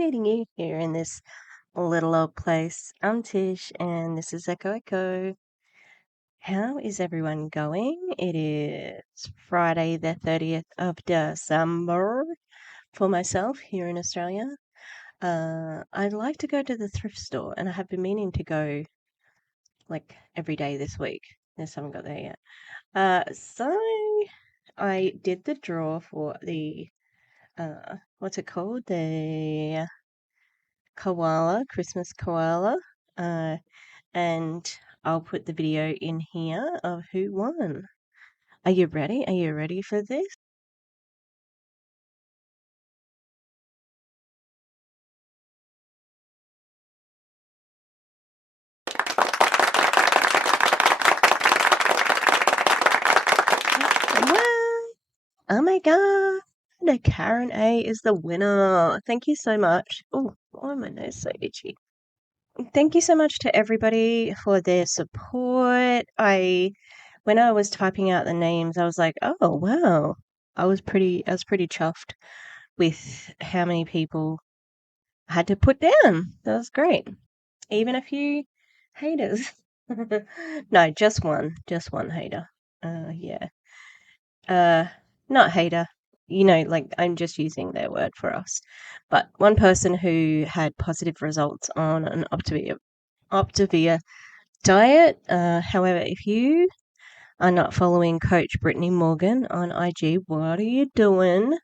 meeting you here in this little old place. I'm Tish, and this is Echo Echo. How is everyone going? It is Friday, the 30th of December for myself here in Australia. I'd like to go to the thrift store, and I have been meaning to go like every day this week. Just haven't got there yet. So I did the draw for the what's it called? The koala, Christmas koala. And I'll put the video in here of who won. Are you ready? Are you ready for this? What? Oh my god! Karen A is the winner. Thank you so much. Oh, why my nose so itchy? Thank you so much to everybody for their support. When I was typing out the names, I was like, oh wow. I was pretty chuffed with how many people I had to put down. That was great. Even a few haters. No, just one hater. Yeah. Not hater. Like I'm just using their word for us. But one person who had positive results on an Optavia diet. However, if you are not following Coach Brittany Morgan on IG, what are you doing?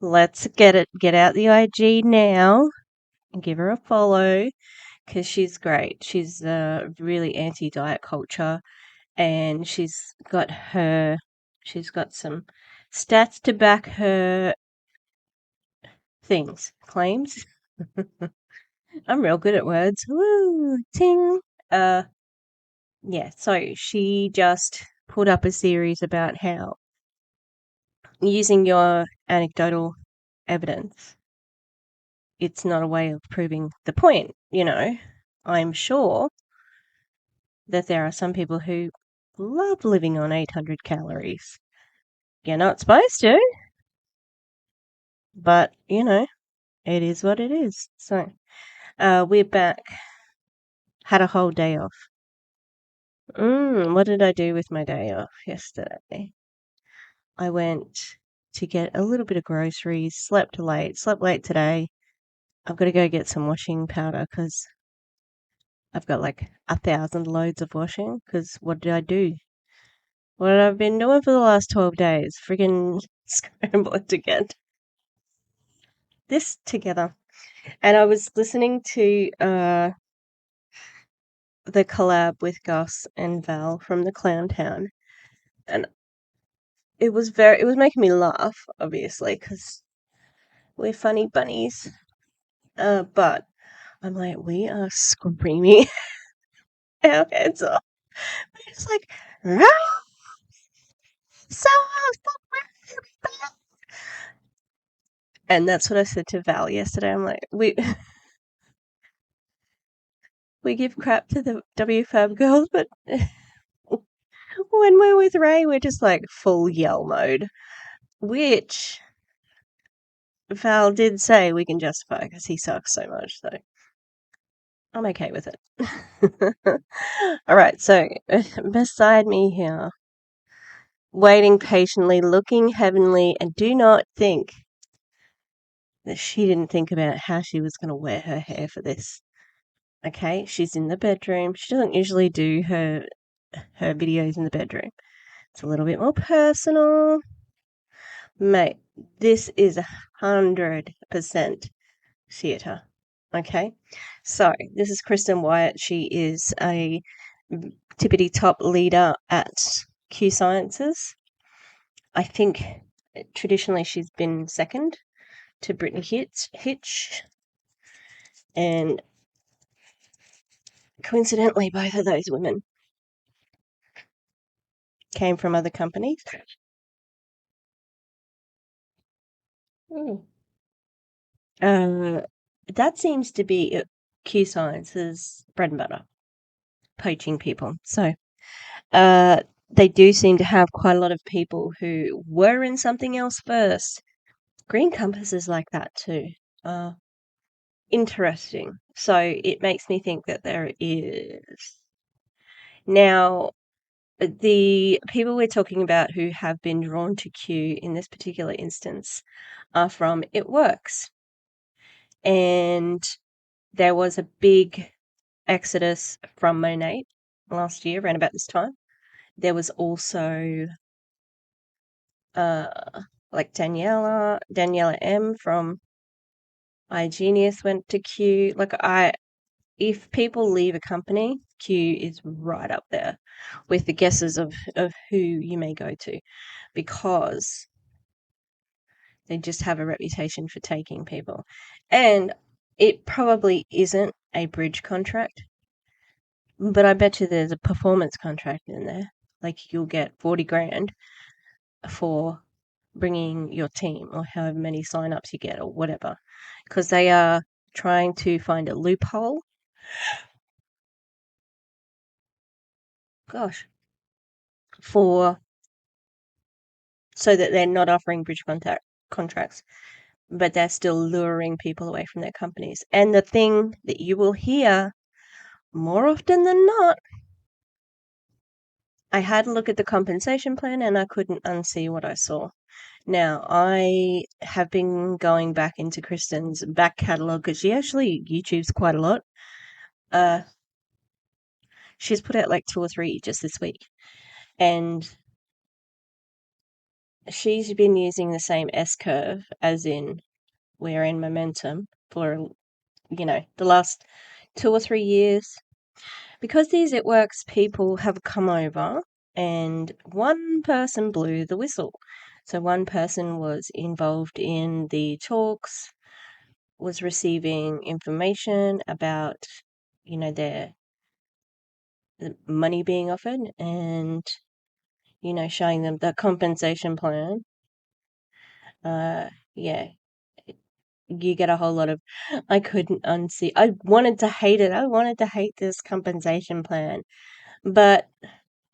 Let's get out the IG now and give her a follow because she's great. She's really anti-diet culture, and she's got some stats to back her claims. I'm real good at words. Woo, ting. Yeah, so she just put up a series about how using your anecdotal evidence, it's not a way of proving the point, I'm sure that there are some people who love living on 800 calories. You're not supposed to, but, it is what it is. So, we're back. Had a whole day off. What did I do with my day off yesterday? I went to get a little bit of groceries, slept late today. I've got to go get some washing powder because I've got like 1,000 loads of washing. Because what did I do? What have I been doing for the last 12 days? Friggin' scrambling to get this together. And I was listening to the collab with Gus and Val from the Clown Town, and it was making me laugh, obviously, because we're funny bunnies. But I'm like, we are screaming our heads off. We're just like, so and that's what I said to Val yesterday. I'm like, we give crap to the WFAB girls, but when we're with Ray, we're just like full yell mode, which Val did say we can justify because he sucks so much, so I'm okay with it. All right, so beside me here, waiting patiently, looking heavenly, and do not think that she didn't think about how she was going to wear her hair for this. Okay, she's in the bedroom. She doesn't usually do her videos in the bedroom. It's a little bit more personal. Mate, this is 100% theatre. Okay, so this is Kristen Wyatt. She is a tippity top leader at QSciences. I think traditionally she's been second to Brittany Hitch, and coincidentally, both of those women came from other companies. That seems to be QSciences' bread and butter, poaching people. So, they do seem to have quite a lot of people who were in something else first. Green Compass is like that too. interesting. So it makes me think that there is. Now, the people we're talking about who have been drawn to Q in this particular instance are from It Works. And there was a big exodus from Monate last year, around about this time. There was also like Daniela M from iGenius went to Q. If people leave a company, Q is right up there with the guesses of who you may go to, because they just have a reputation for taking people. And it probably isn't a bridge contract, but I bet you there's a performance contract in there. Like, you'll get 40 grand for bringing your team, or however many sign-ups you get, or whatever, because they are trying to find a loophole. Gosh. So that they're not offering bridge contracts, but they're still luring people away from their companies. And the thing that you will hear more often than not, I had a look at the compensation plan and I couldn't unsee what I saw. Now, I have been going back into Kristen's back catalogue, because she actually YouTubes quite a lot. She's put out like 2 or 3 just this week. And she's been using the same S-curve, as in we're in momentum, for, the last 2 or 3 years. Because these It Works people have come over, and one person blew the whistle. So one person was involved in the talks, was receiving information about, their the money being offered, and, showing them the compensation plan. Yeah, you get a whole lot of, I couldn't unsee. I wanted to hate it. I wanted to hate this compensation plan, but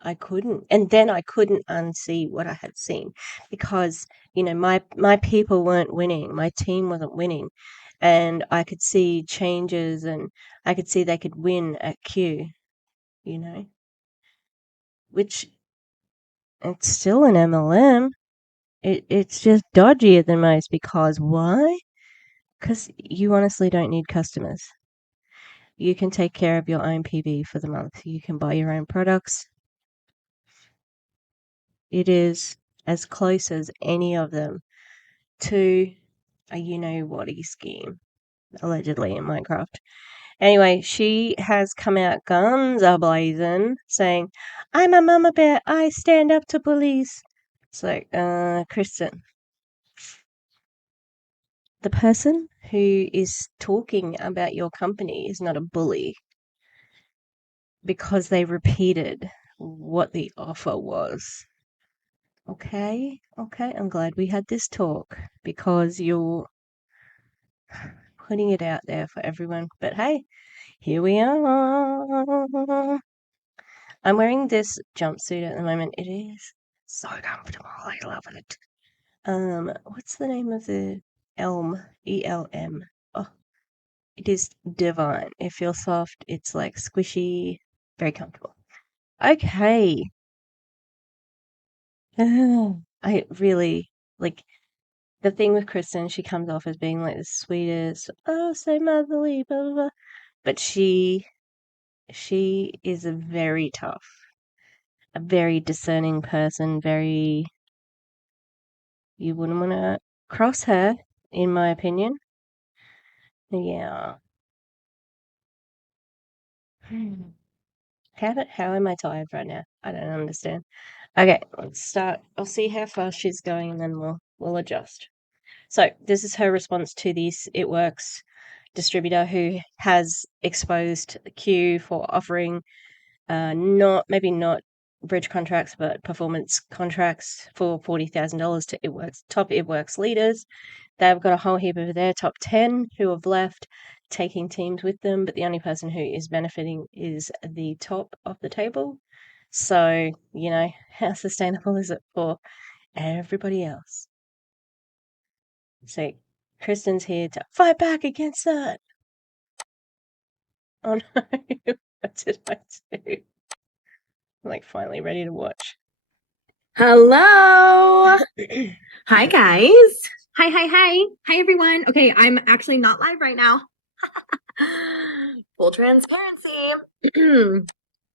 I couldn't. And then I couldn't unsee what I had seen, because, my people weren't winning. My team wasn't winning. And I could see changes, and I could see they could win at Q, which, it's still an MLM. It's just dodgier than most, because why? Because you honestly don't need customers. You can take care of your own PV for the month. You can buy your own products. It is as close as any of them to a you-know-what-y scheme, allegedly, in Minecraft. Anyway, she has come out guns a-blazing, saying, "I'm a mama bear. I stand up to bullies." It's like, Kristen, the person who is talking about your company is not a bully, because they repeated what the offer was. Okay, I'm glad we had this talk, because you're putting it out there for everyone. But hey, here we are. I'm wearing this jumpsuit at the moment. It is so comfortable. I love it. What's the name of the elm? ELM. Oh, it is divine. It feels soft. It's like squishy, very comfortable. Okay. I really like the thing with Kristen. She comes off as being like the sweetest, oh, so motherly, blah blah blah. But she is a very tough, a very discerning person. You wouldn't want to cross her, in my opinion. Yeah. How am I tired right now? I don't understand. Okay, let's start. I'll see how fast she's going, and then we'll adjust. So this is her response to this It Works distributor, who has exposed Q for offering not bridge contracts, but performance contracts for $40,000 to top It Works leaders. They've got a whole heap of their top 10 who have left, taking teams with them, but the only person who is benefiting is the top of the table. So, how sustainable is it for everybody else? So Kristen's here to fight back against that. Oh no, what did I do? I'm like finally ready to watch. Hello. Hi, guys. Hi, everyone. Okay, I'm actually not live right now. Full transparency.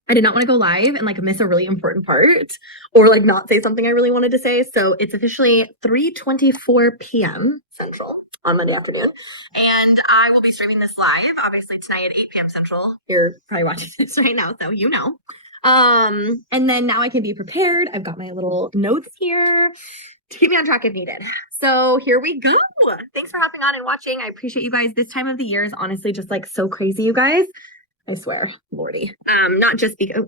I did not want to go live and like miss a really important part or like not say something I really wanted to say. So it's officially 3:24 p.m. Central on Monday afternoon. And I will be streaming this live, obviously tonight at 8 p.m. Central. You're probably watching this right now, so you know. And then now I can be prepared. I've got my little notes here to keep me on track if needed. So here we go. Thanks for hopping on and watching. I appreciate you guys. This time of the year is honestly just like so crazy, you guys. I swear, Lordy. Not just because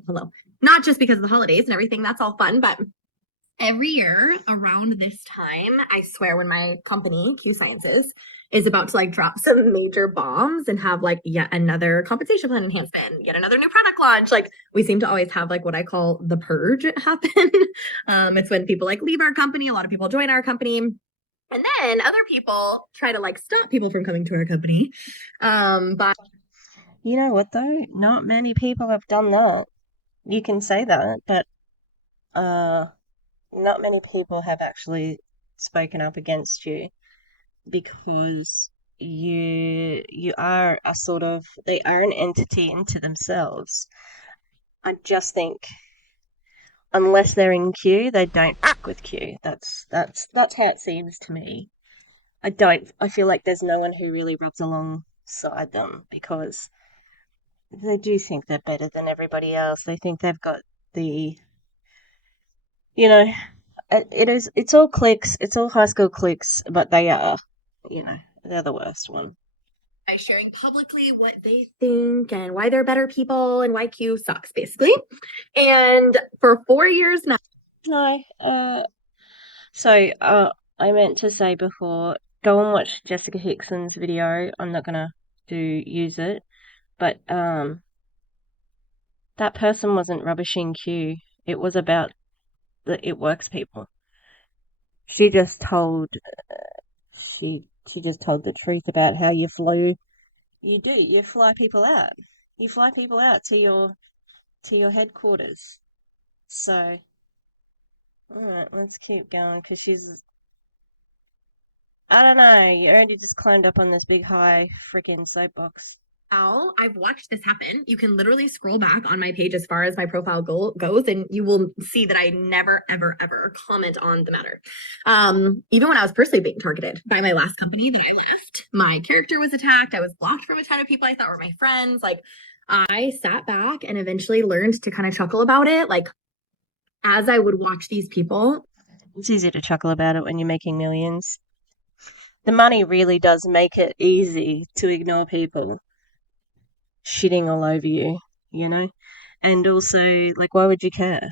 not just because of the holidays and everything. That's all fun, but every year around this time, I swear, when my company QSciences is about to like drop some major bombs and have like yet another compensation plan enhancement, yet another new product launch, like we seem to always have like what I call the purge happen. It's when people like leave our company, a lot of people join our company. And then other people try to like stop people from coming to our company. But You know what though? Not many people have done that. You can say that, but not many people have actually spoken up against you because you are a sort of they are an entity into themselves. I just think unless they're in Q, they don't fuck with Q. That's how it seems to me. I feel like there's no one who really rubs alongside them because they do think they're better than everybody else. They think they've got the you know it's all cliques, it's all high school cliques, but they are, they're the worst one. by sharing publicly what they think and why they're better people and why Q sucks, basically. And for 4 years now. No, I meant to say before, go and watch Jessica Hickson's video. I'm not gonna use it, but that person wasn't rubbishing Q. It was about the It Works people. She just told she just told the truth about how you flew. You fly people out. You fly people out to your headquarters. So, all right, let's keep going because I don't know. You already just climbed up on this big high freaking soapbox. Now I've watched this happen. You can literally scroll back on my page as far as my profile goes, and you will see that I never, ever, ever comment on the matter. Even when I was personally being targeted by my last company that I left, my character was attacked. I was blocked from a ton of people I thought were my friends. Like, I sat back and eventually learned to kind of chuckle about it. Like, as I would watch these people. It's easy to chuckle about it when you're making millions. The money really does make it easy to ignore people shitting all over you, you know? And also, like, why would you care?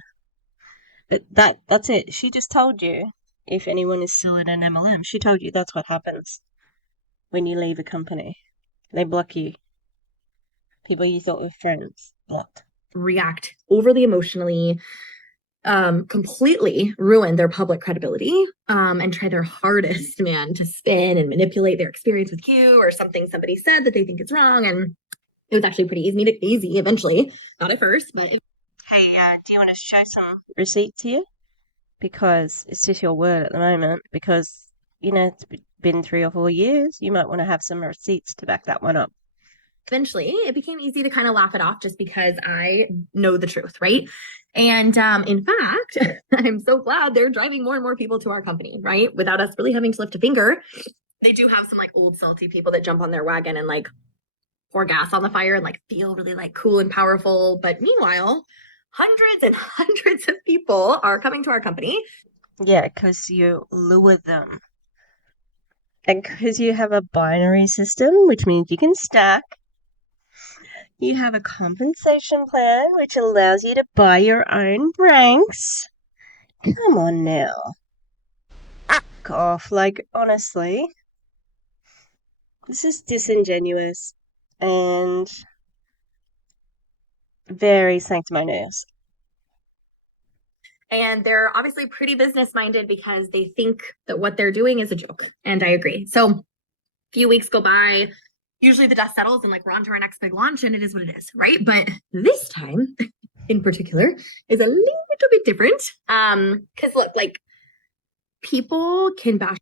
But that's it. She just told you, if anyone is still in an MLM, she told you that's what happens when you leave a company. They block you. People you thought were friends, blocked. React overly emotionally, completely ruin their public credibility, and try their hardest, man, to spin and manipulate their experience with Q or something somebody said that they think is wrong. And it was actually pretty easy eventually. Not at first, but Hey, do you want to show some receipts here? Because it's just your word at the moment. Because, it's been 3 or 4 years. You might want to have some receipts to back that one up. eventually it became easy to kind of laugh it off just because I know the truth, right? And in fact, I'm so glad they're driving more and more people to our company, right? Without us really having to lift a finger. They do have some like old salty people that jump on their wagon and like pour gas on the fire and like feel really like cool and powerful. But meanwhile, hundreds and hundreds of people are coming to our company. Yeah, because you lure them. And because you have a binary system, which means you can stack, you have a compensation plan, which allows you to buy your own ranks. Come on now. Fuck off. Like, honestly, this is disingenuous and very sanctimonious. And they're obviously pretty business minded because they think that what they're doing is a joke. And I agree. So a few weeks go by. usually the dust settles and like we're on to our next big launch and it is what it is, right? But this time in particular is a little bit different. Because look, like people can bash.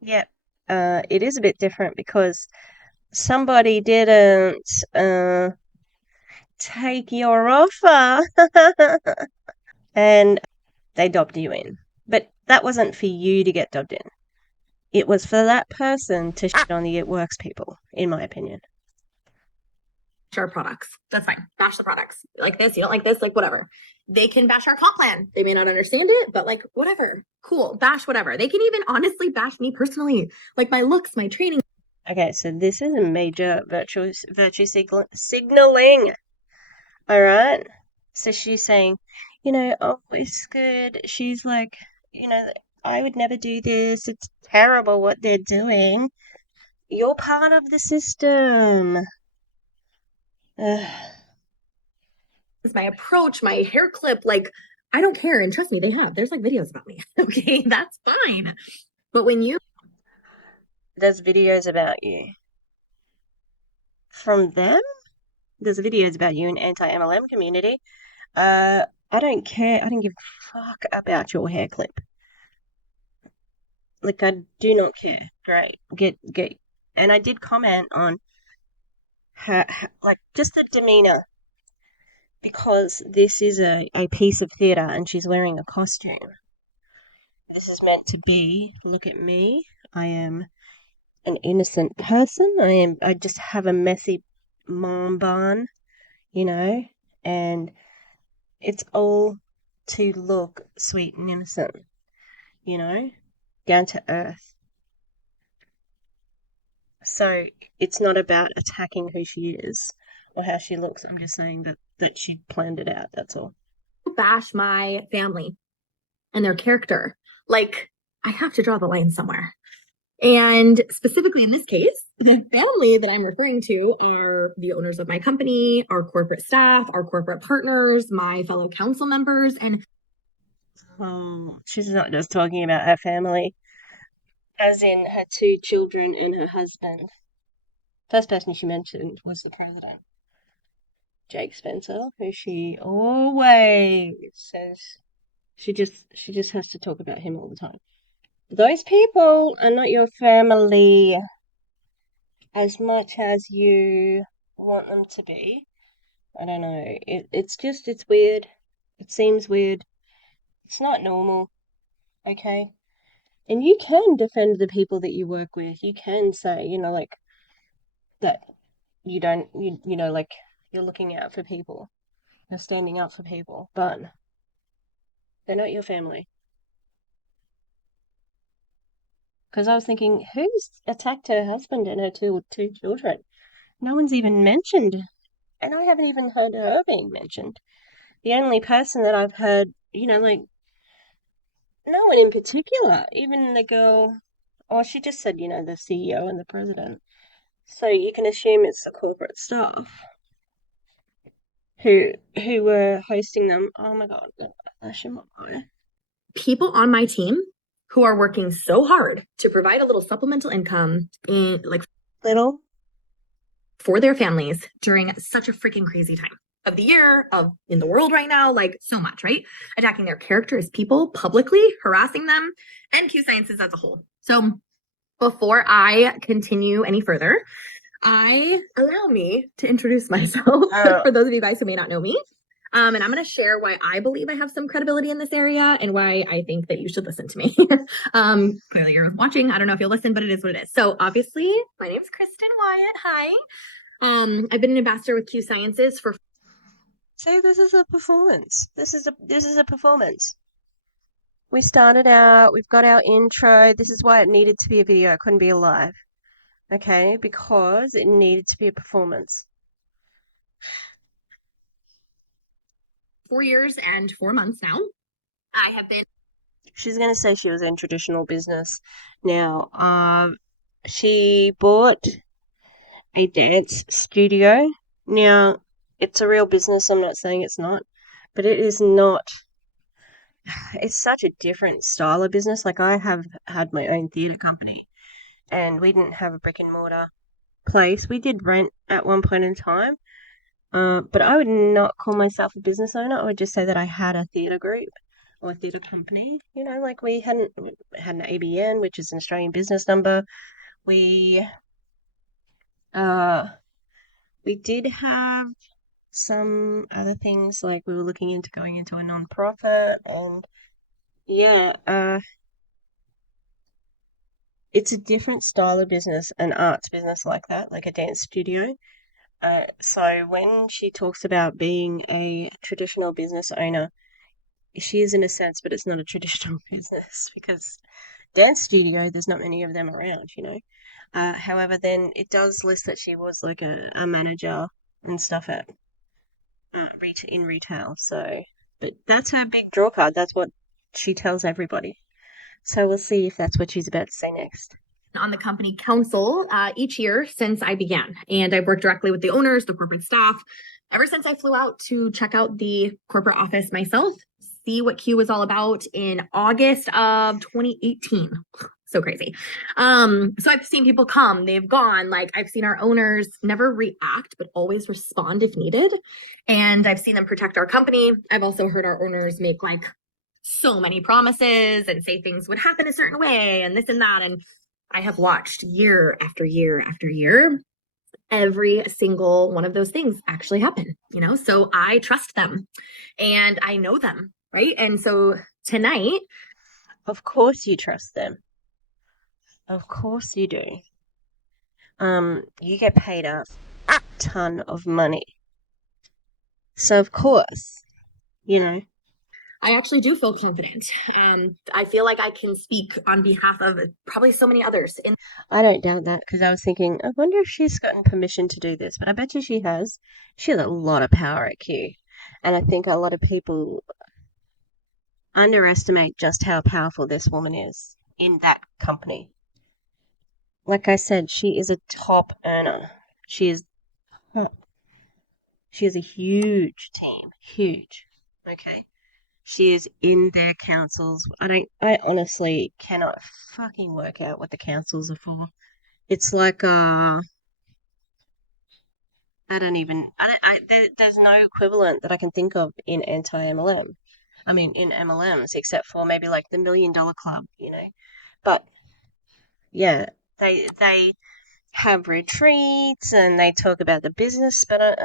Yeah, it is a bit different because somebody didn't take your offer and they dobbed you in. But that wasn't for you to get dobbed in. It was for that person to shit on the It Works people, in my opinion. Our products. That's fine. Bash the products. You like this, you don't like this, like whatever. They can bash our comp plan. They may not understand it, but like whatever. Cool. Bash whatever. They can even honestly bash me personally. Like my looks, my training. Okay, so this is a major virtue signaling. All right. So she's saying, oh, it's good. She's like, I would never do this. It's terrible what they're doing. You're part of the system. Ugh. My approach, my hair clip, like I don't care. And trust me, they have. There's like videos about me. Okay, that's fine. But when you There's videos about you from them. There's videos about you in anti-MLM community. I don't care. I don't give a fuck about your hair clip. Like I do not care. Great. Get. And I did comment on her like just the demeanor because this is a piece of theater and she's wearing a costume. This is meant to be, look at me. I am an innocent person. I just have a messy mom bun, and it's all to look sweet and innocent, down to earth. So it's not about attacking who she is or how she looks. I'm just saying that she planned it out. That's all. bash my family and their character, like I have to draw the line somewhere. And specifically in this case, the family that I'm referring to are the owners of my company, our corporate staff, our corporate partners, my fellow council members. And she's not just talking about her family, as in her 2 children and her husband. First person she mentioned was the president, Jake Spencer, who she always says she just has to talk about him all the time. Those people are not your family as much as you want them to be. I don't know. It's weird. It seems weird. It's not normal. Okay? And you can defend the people that you work with. You can say, like that you don't like you're looking out for people. You're standing up for people, but they're not your family. Because I was thinking, who's attacked her husband and her two children? No one's even mentioned, and I haven't even heard her being mentioned. The only person that I've heard, like, no one in particular, even the girl, oh, she just said, the CEO and the president. So you can assume it's the corporate staff who were hosting them. Oh my god, people on my team who are working so hard to provide a little supplemental income in like little for their families during such a freaking crazy time of the year of in the world right now, like so much, right? Attacking their character as people publicly, harassing them, and QSciences as a whole. So before I continue any further, allow me to introduce myself for those of you guys who may not know me. And I'm going to share why I believe I have some credibility in this area and why I think that you should listen to me. Clearly you're watching. I don't know if you'll listen, but it is what it is. So obviously my name is Kristen Wyatt. Hi. I've been an ambassador with QSciences for. So this is a performance. This is a performance. We started out, we've got our intro. This is why it needed to be a video. It couldn't be a live. Okay, because it needed to be a performance. 4 years and 4 months now. I have been. She's going to say she was in traditional business. Now, she bought a dance studio. Now, it's a real business. I'm not saying it's not, but it is not. It's such a different style of business. Like I have had my own theatre company, and we didn't have a brick and mortar. place. We did rent at one point in time, but I would not call myself a business owner. I would just say that I had a theatre group or a theatre company. Like we had an ABN, which is an Australian business number. We uh we did have some other things, like we were looking into going into a non-profit, and yeah, it's a different style of business, an arts business like that, like a dance studio. So when she talks about being a traditional business owner, she is in a sense, but it's not a traditional business because dance studio, there's not many of them around. However, then it does list that she was like a manager and stuff at in retail. So, but that's her big draw card. That's what she tells everybody. So we'll see if that's what she's about to say next. On the company council each year since I began. And I've worked directly with the owners, the corporate staff, ever since I flew out to check out the corporate office myself, see what Q was all about in August of 2018. So crazy. So I've seen people come, they've gone. Like, I've seen our owners never react, but always respond if needed. And I've seen them protect our company. I've also heard our owners make like so many promises and say things would happen a certain way and this and that. And I have watched year after year after year, every single one of those things actually happen. So I trust them and I know them, right? And so tonight, of course you trust them. Of course you do. You get paid a ton of money. So of course, I actually do feel confident. I feel like I can speak on behalf of probably so many others. I don't doubt that, because I was thinking, I wonder if she's gotten permission to do this, but I bet you she has. She has a lot of power at Q. And I think a lot of people underestimate just how powerful this woman is in that company. Like I said, she is a top earner. She has a huge team. Huge. Okay. She is in their councils. I honestly cannot fucking work out what the councils are for. It's like, there's no equivalent that I can think of in anti-MLM. I mean, in MLMs, except for maybe like the $1 Million Club. But yeah, they have retreats and they talk about the business, but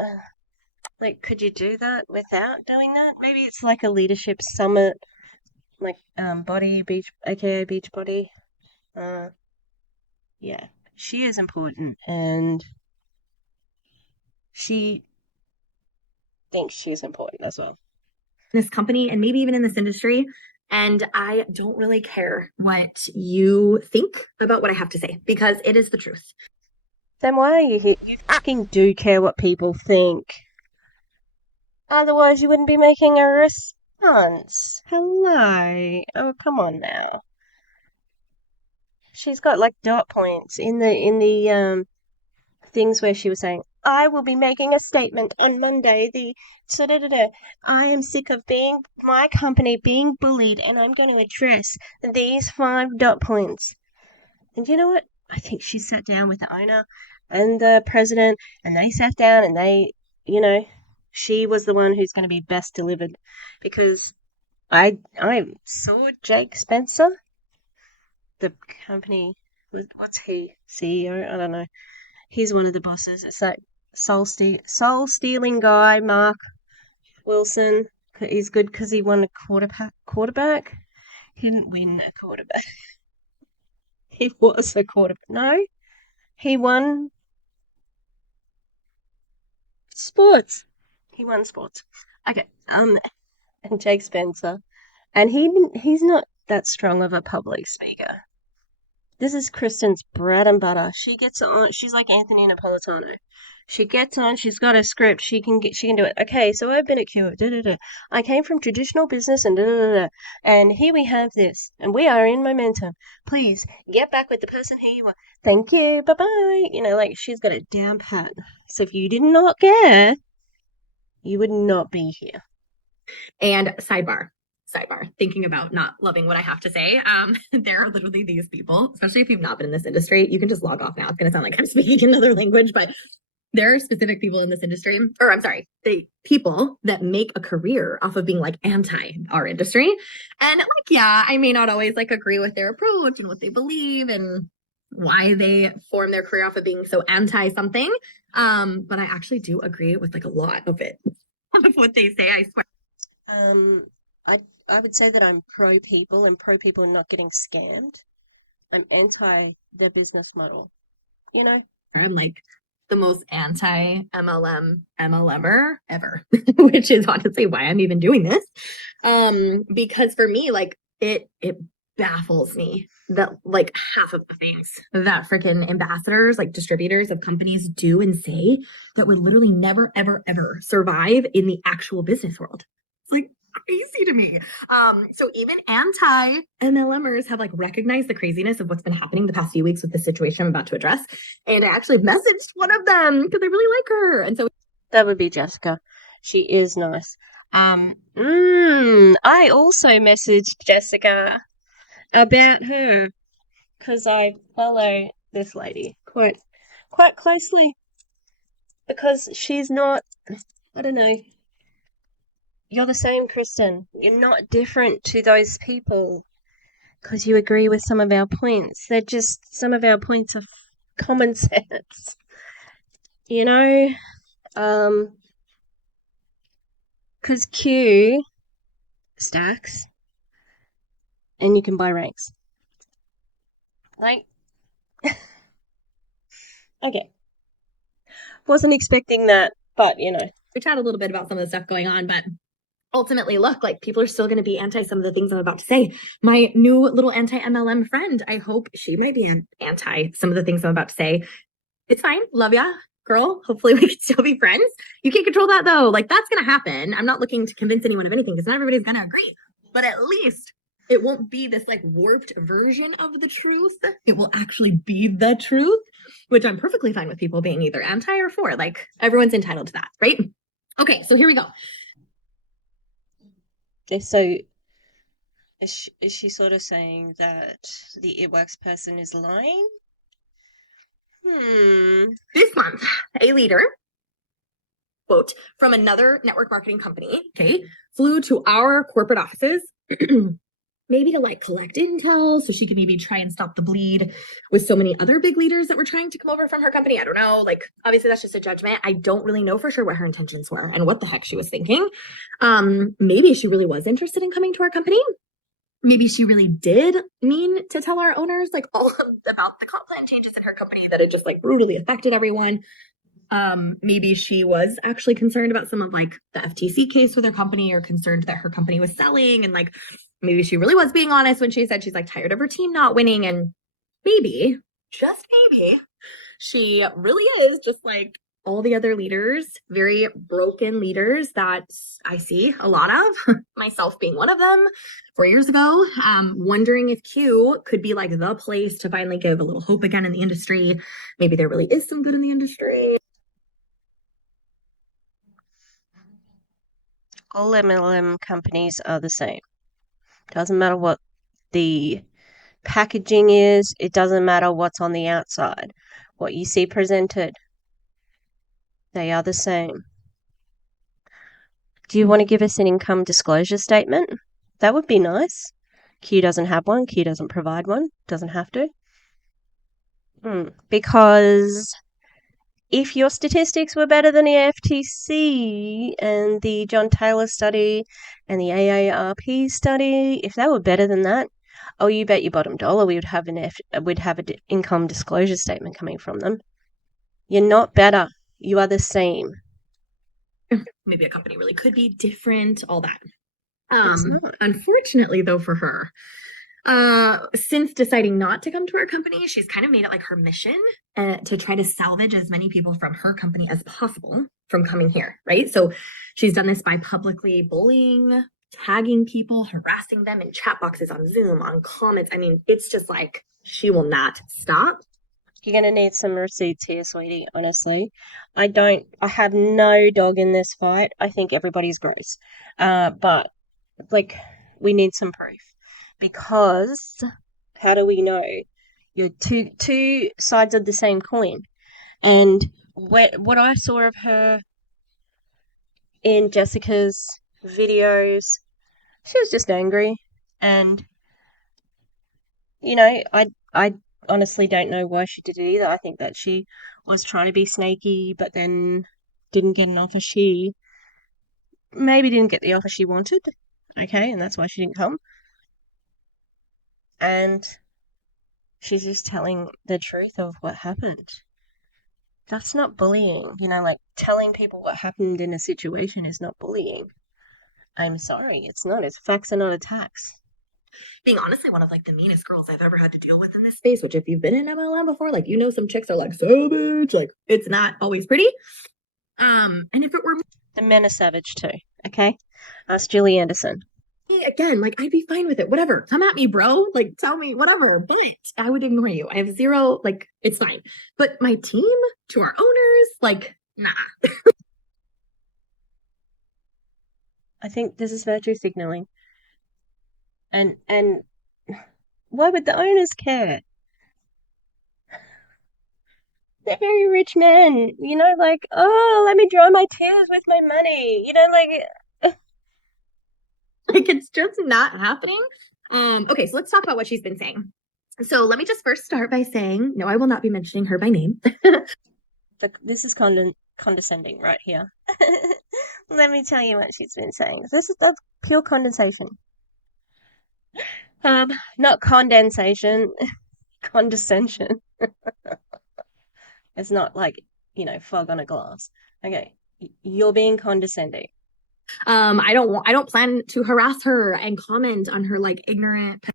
like, could you do that without doing that? Maybe it's like a leadership summit, like Body Beach, aka Beachbody. Yeah, she is important, and she thinks she's important as well. This company and maybe even in this industry. And I don't really care what you think about what I have to say because it is the truth. Then why are you here? You fucking do care what people think. Otherwise, you wouldn't be making a response. Hello. Oh, come on now. She's got like dot points in the things where she was saying, I will be making a statement on Monday. I am sick of my company being bullied, and I'm going to address these 5 dot points. And you know what? I think she sat down with the owner and the president, and they sat down and she was the one who's going to be best delivered, because I saw Jake Spencer, the company, what's he, CEO? I don't know. He's one of the bosses. It's like soul stealing guy, Mark Wilson. He's good because he won a quarterback. He didn't win a quarterback. He was a quarterback. No, he won sports. He won sports. Okay. And Jake Spencer, and he's not that strong of a public speaker. This is Kristen's bread and butter. She gets on. She's like Anthony Napolitano. She gets on. She's got a script. She can do it. Okay, so I've been at Q. I came from traditional business and and here we have this, and we are in momentum. Please get back with the person who you are. Thank you. Bye bye. Like, she's got it down pat. So if you did not care, you would not be here. And sidebar. sidebar, thinking about not loving what I have to say. There are literally these people, especially if you've not been in this industry, you can just log off now. It's going to sound like I'm speaking another language, but there are specific people in this industry, or I'm sorry, the people that make a career off of being like anti our industry. And like, yeah, I may not always like agree with their approach and what they believe and why they form their career off of being so anti something. But I actually do agree with like a lot of it, of what they say, I swear. I would say that I'm pro people and pro people not getting scammed. I'm anti their business model. You know? I'm like the most anti-MLM MLMer ever, which is honestly why I'm even doing this. Because for me, like it baffles me that like half of the things that freaking ambassadors, like distributors of companies do and say that would literally never, ever, ever survive in the actual business world. It's like crazy to me. So even anti-MLMers have like recognized the craziness of what's been happening the past few weeks with the situation I'm about to address. And I actually messaged one of them because I really like her. And so that would be Jessica. She is nice. I also messaged Jessica about her because I follow this lady quite closely because she's not, I don't know. You're the same, Kristen. You're not different to those people because you agree with some of our points. They're just, some of our points are common sense. You know? Because Q stacks and you can buy ranks. Like, okay. Wasn't expecting that, but you know. We chat a little bit about some of the stuff going on, but ultimately, look, like people are still going to be anti some of the things I'm about to say. My new little anti-MLM friend, I hope she might be anti some of the things I'm about to say. It's fine. Love ya, girl. Hopefully we can still be friends. You can't control that though. Like that's going to happen. I'm not looking to convince anyone of anything because not everybody's going to agree, but at least it won't be this like warped version of the truth. It will actually be the truth, which I'm perfectly fine with people being either anti or for. Like everyone's entitled to that, right? Okay, so here we go. So is she sort of saying that the It Works person is lying? This month, a leader, quote, from another network marketing company, okay, flew to our corporate offices, maybe to like collect intel so she could maybe try and stop the bleed with so many other big leaders that were trying to come over from her company. I don't know. Like, obviously, that's just a judgment. I don't really know for sure what her intentions were and what the heck she was thinking. Maybe she really was interested in coming to our company. Maybe she really did mean to tell our owners like all about the comp plan changes in her company that had just like brutally affected everyone. Maybe she was actually concerned about some of like the FTC case with her company or concerned that her company was selling. And like, maybe she really was being honest when she said she's like tired of her team not winning. And maybe, just maybe, she really is just like all the other leaders, very broken leaders that I see a lot of, myself being one of them 4 years ago, wondering if Q could be like the place to finally give a little hope again in the industry. Maybe there really is some good in the industry. All MLM companies are the same. Doesn't matter what the packaging is, it doesn't matter what's on the outside. What you see presented, they are the same. Do you want to give us an income disclosure statement? That would be nice. Q doesn't have one. Q doesn't provide one. Doesn't have to. Because if your statistics were better than the FTC and the John Taylor study and the AARP study, if they were better than that, oh, you bet your bottom dollar we'd have an income disclosure statement coming from them. You're not better. You are the same. Maybe a company really could be different, all that. It's not. Unfortunately, though, for her, since deciding not to come to our company, she's kind of made it like her mission to try to salvage as many people from her company as possible from coming here, right? So she's done this by publicly bullying, tagging people, harassing them in chat boxes on Zoom, on comments. I mean, it's just like she will not stop. You're going to need some receipts here, sweetie, honestly. I have no dog in this fight. I think everybody's gross. But, like, we need some proof. Because how do we know? You're two sides of the same coin. And what I saw of her in Jessica's videos, she was just angry. And, I honestly don't know why she did it either. I think that she was trying to be snaky, but then didn't get an offer. She maybe didn't get the offer she wanted. Okay, and that's why she didn't come. And she's just telling the truth of what happened. That's not bullying. Like telling people what happened in a situation is not bullying. I'm sorry, it's not. It's facts are not attacks. Being honestly one of like the meanest girls I've ever had to deal with in this space, which if you've been in MLM before, like some chicks are like savage, like it's not always pretty. And if it were The men are savage too, okay? Ask Julie Anderson. me again, like I'd be fine with it. Whatever. Come at me, bro. Like tell me whatever. But I would ignore you. I have zero, like, it's fine. But my team, to our owners, like, nah. I think this is virtue signaling. And why would the owners care? They're very rich men, like, oh, let me dry my tears with my money. Like it's just not happening. Okay, so let's talk about what she's been saying. So let me just first start by saying, no, I will not be mentioning her by name. This is condescending right here. Let me tell you what she's been saying. That's pure condensation. Not condensation, condescension. It's not like, fog on a glass. Okay, you're being condescending. I don't plan to harass her and comment on her like ignorant,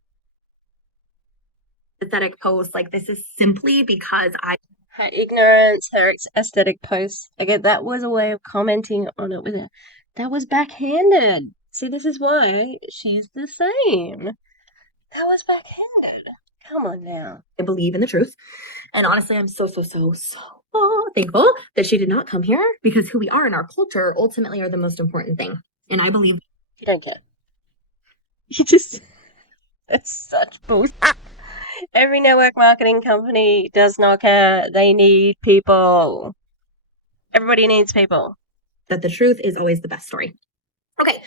pathetic posts. Like this is simply because her ignorance, her aesthetic posts. Again, that was a way of commenting on it with her. That was backhanded. See, this is why she's the same. That was backhanded. Come on now. I believe in the truth. And honestly, I'm so thankful that she did not come here because who we are in our culture ultimately are the most important thing. And I believe you don't care. It's such bullshit. Every network marketing company does not care. They need people. Everybody needs people. That the truth is always the best story. Okay.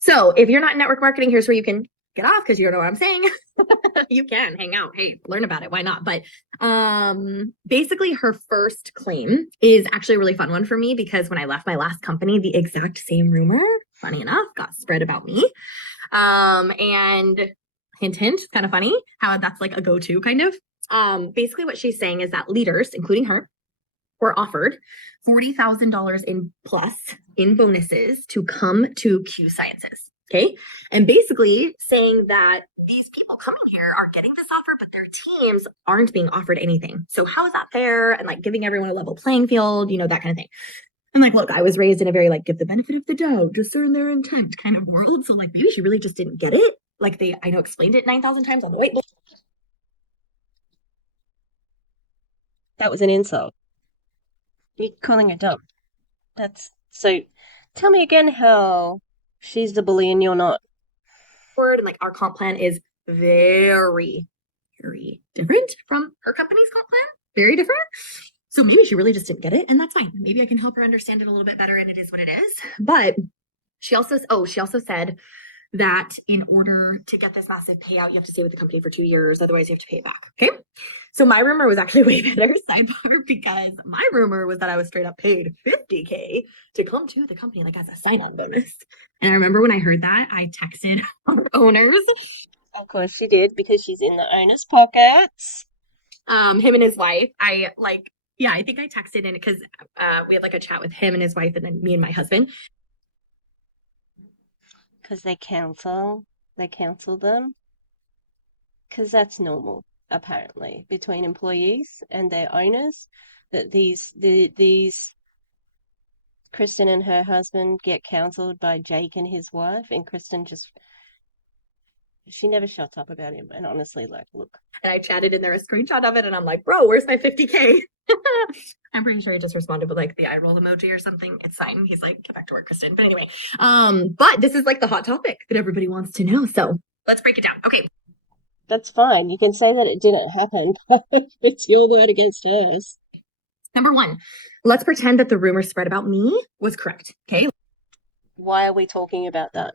So if you're not in network marketing, here's where you can get off because you don't know what I'm saying. You can hang out. Hey, learn about it. Why not? But basically her first claim is actually a really fun one for me because when I left my last company, the exact same rumor, funny enough, got spread about me. And hint, kind of funny how that's like a go-to kind of. Basically what she's saying is that leaders, including her, were offered $40,000 in plus in bonuses to come to QSciences. Okay. And basically saying that these people coming here are getting this offer, but their teams aren't being offered anything. So how is that fair? And like giving everyone a level playing field, that kind of thing. And like, look, I was raised in a very like give the benefit of the doubt, discern their intent kind of world. So like maybe she really just didn't get it. Like I know explained it 9,000 times on the whiteboard. That was an insult. You're calling her dumb. So tell me again how she's the bully and you're not. And like our comp plan is very, very different from her company's comp plan. Very different. So maybe she really just didn't get it, and that's fine. Maybe I can help her understand it a little bit better, and it is what it is. But she also said that in order to get this massive payout, you have to stay with the company for 2 years. Otherwise, you have to pay it back. Okay. So my rumor was actually way better, sidebar, because my rumor was that I was straight up paid $50K to come to the company, like as a sign-on bonus. And I remember when I heard that, I texted our owners. Of course she did, because she's in the owner's pockets. Him and his wife. I think I texted in because we had like a chat with him and his wife, and then me and my husband. Because they counsel them. Because that's normal, apparently, between employees and their owners. That these Kristen and her husband get counseled by Jake and his wife, and Kristen she never shuts up about him. And honestly, like, look. And I chatted in there a screenshot of it, and I'm like, bro, where's my $50K? I'm pretty sure he just responded with like the eye roll emoji or something. It's fine. He's like, get back to work, Kristen. But anyway, but this is like the hot topic that everybody wants to know. So let's break it down. Okay. That's fine. You can say that it didn't happen, but it's your word against hers. Number one, let's pretend that the rumor spread about me was correct. Okay. Why are we talking about that?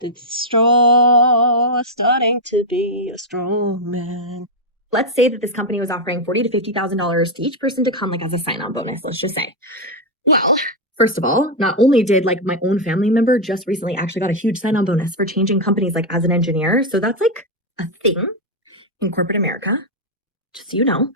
The straw starting to be a strong man. Let's say that this company was offering $40,000 to $50,000 to each person to come like as a sign-on bonus. Let's just say. Well, first of all, not only did like my own family member just recently actually got a huge sign-on bonus for changing companies like as an engineer. So that's like a thing in corporate America, just so you know.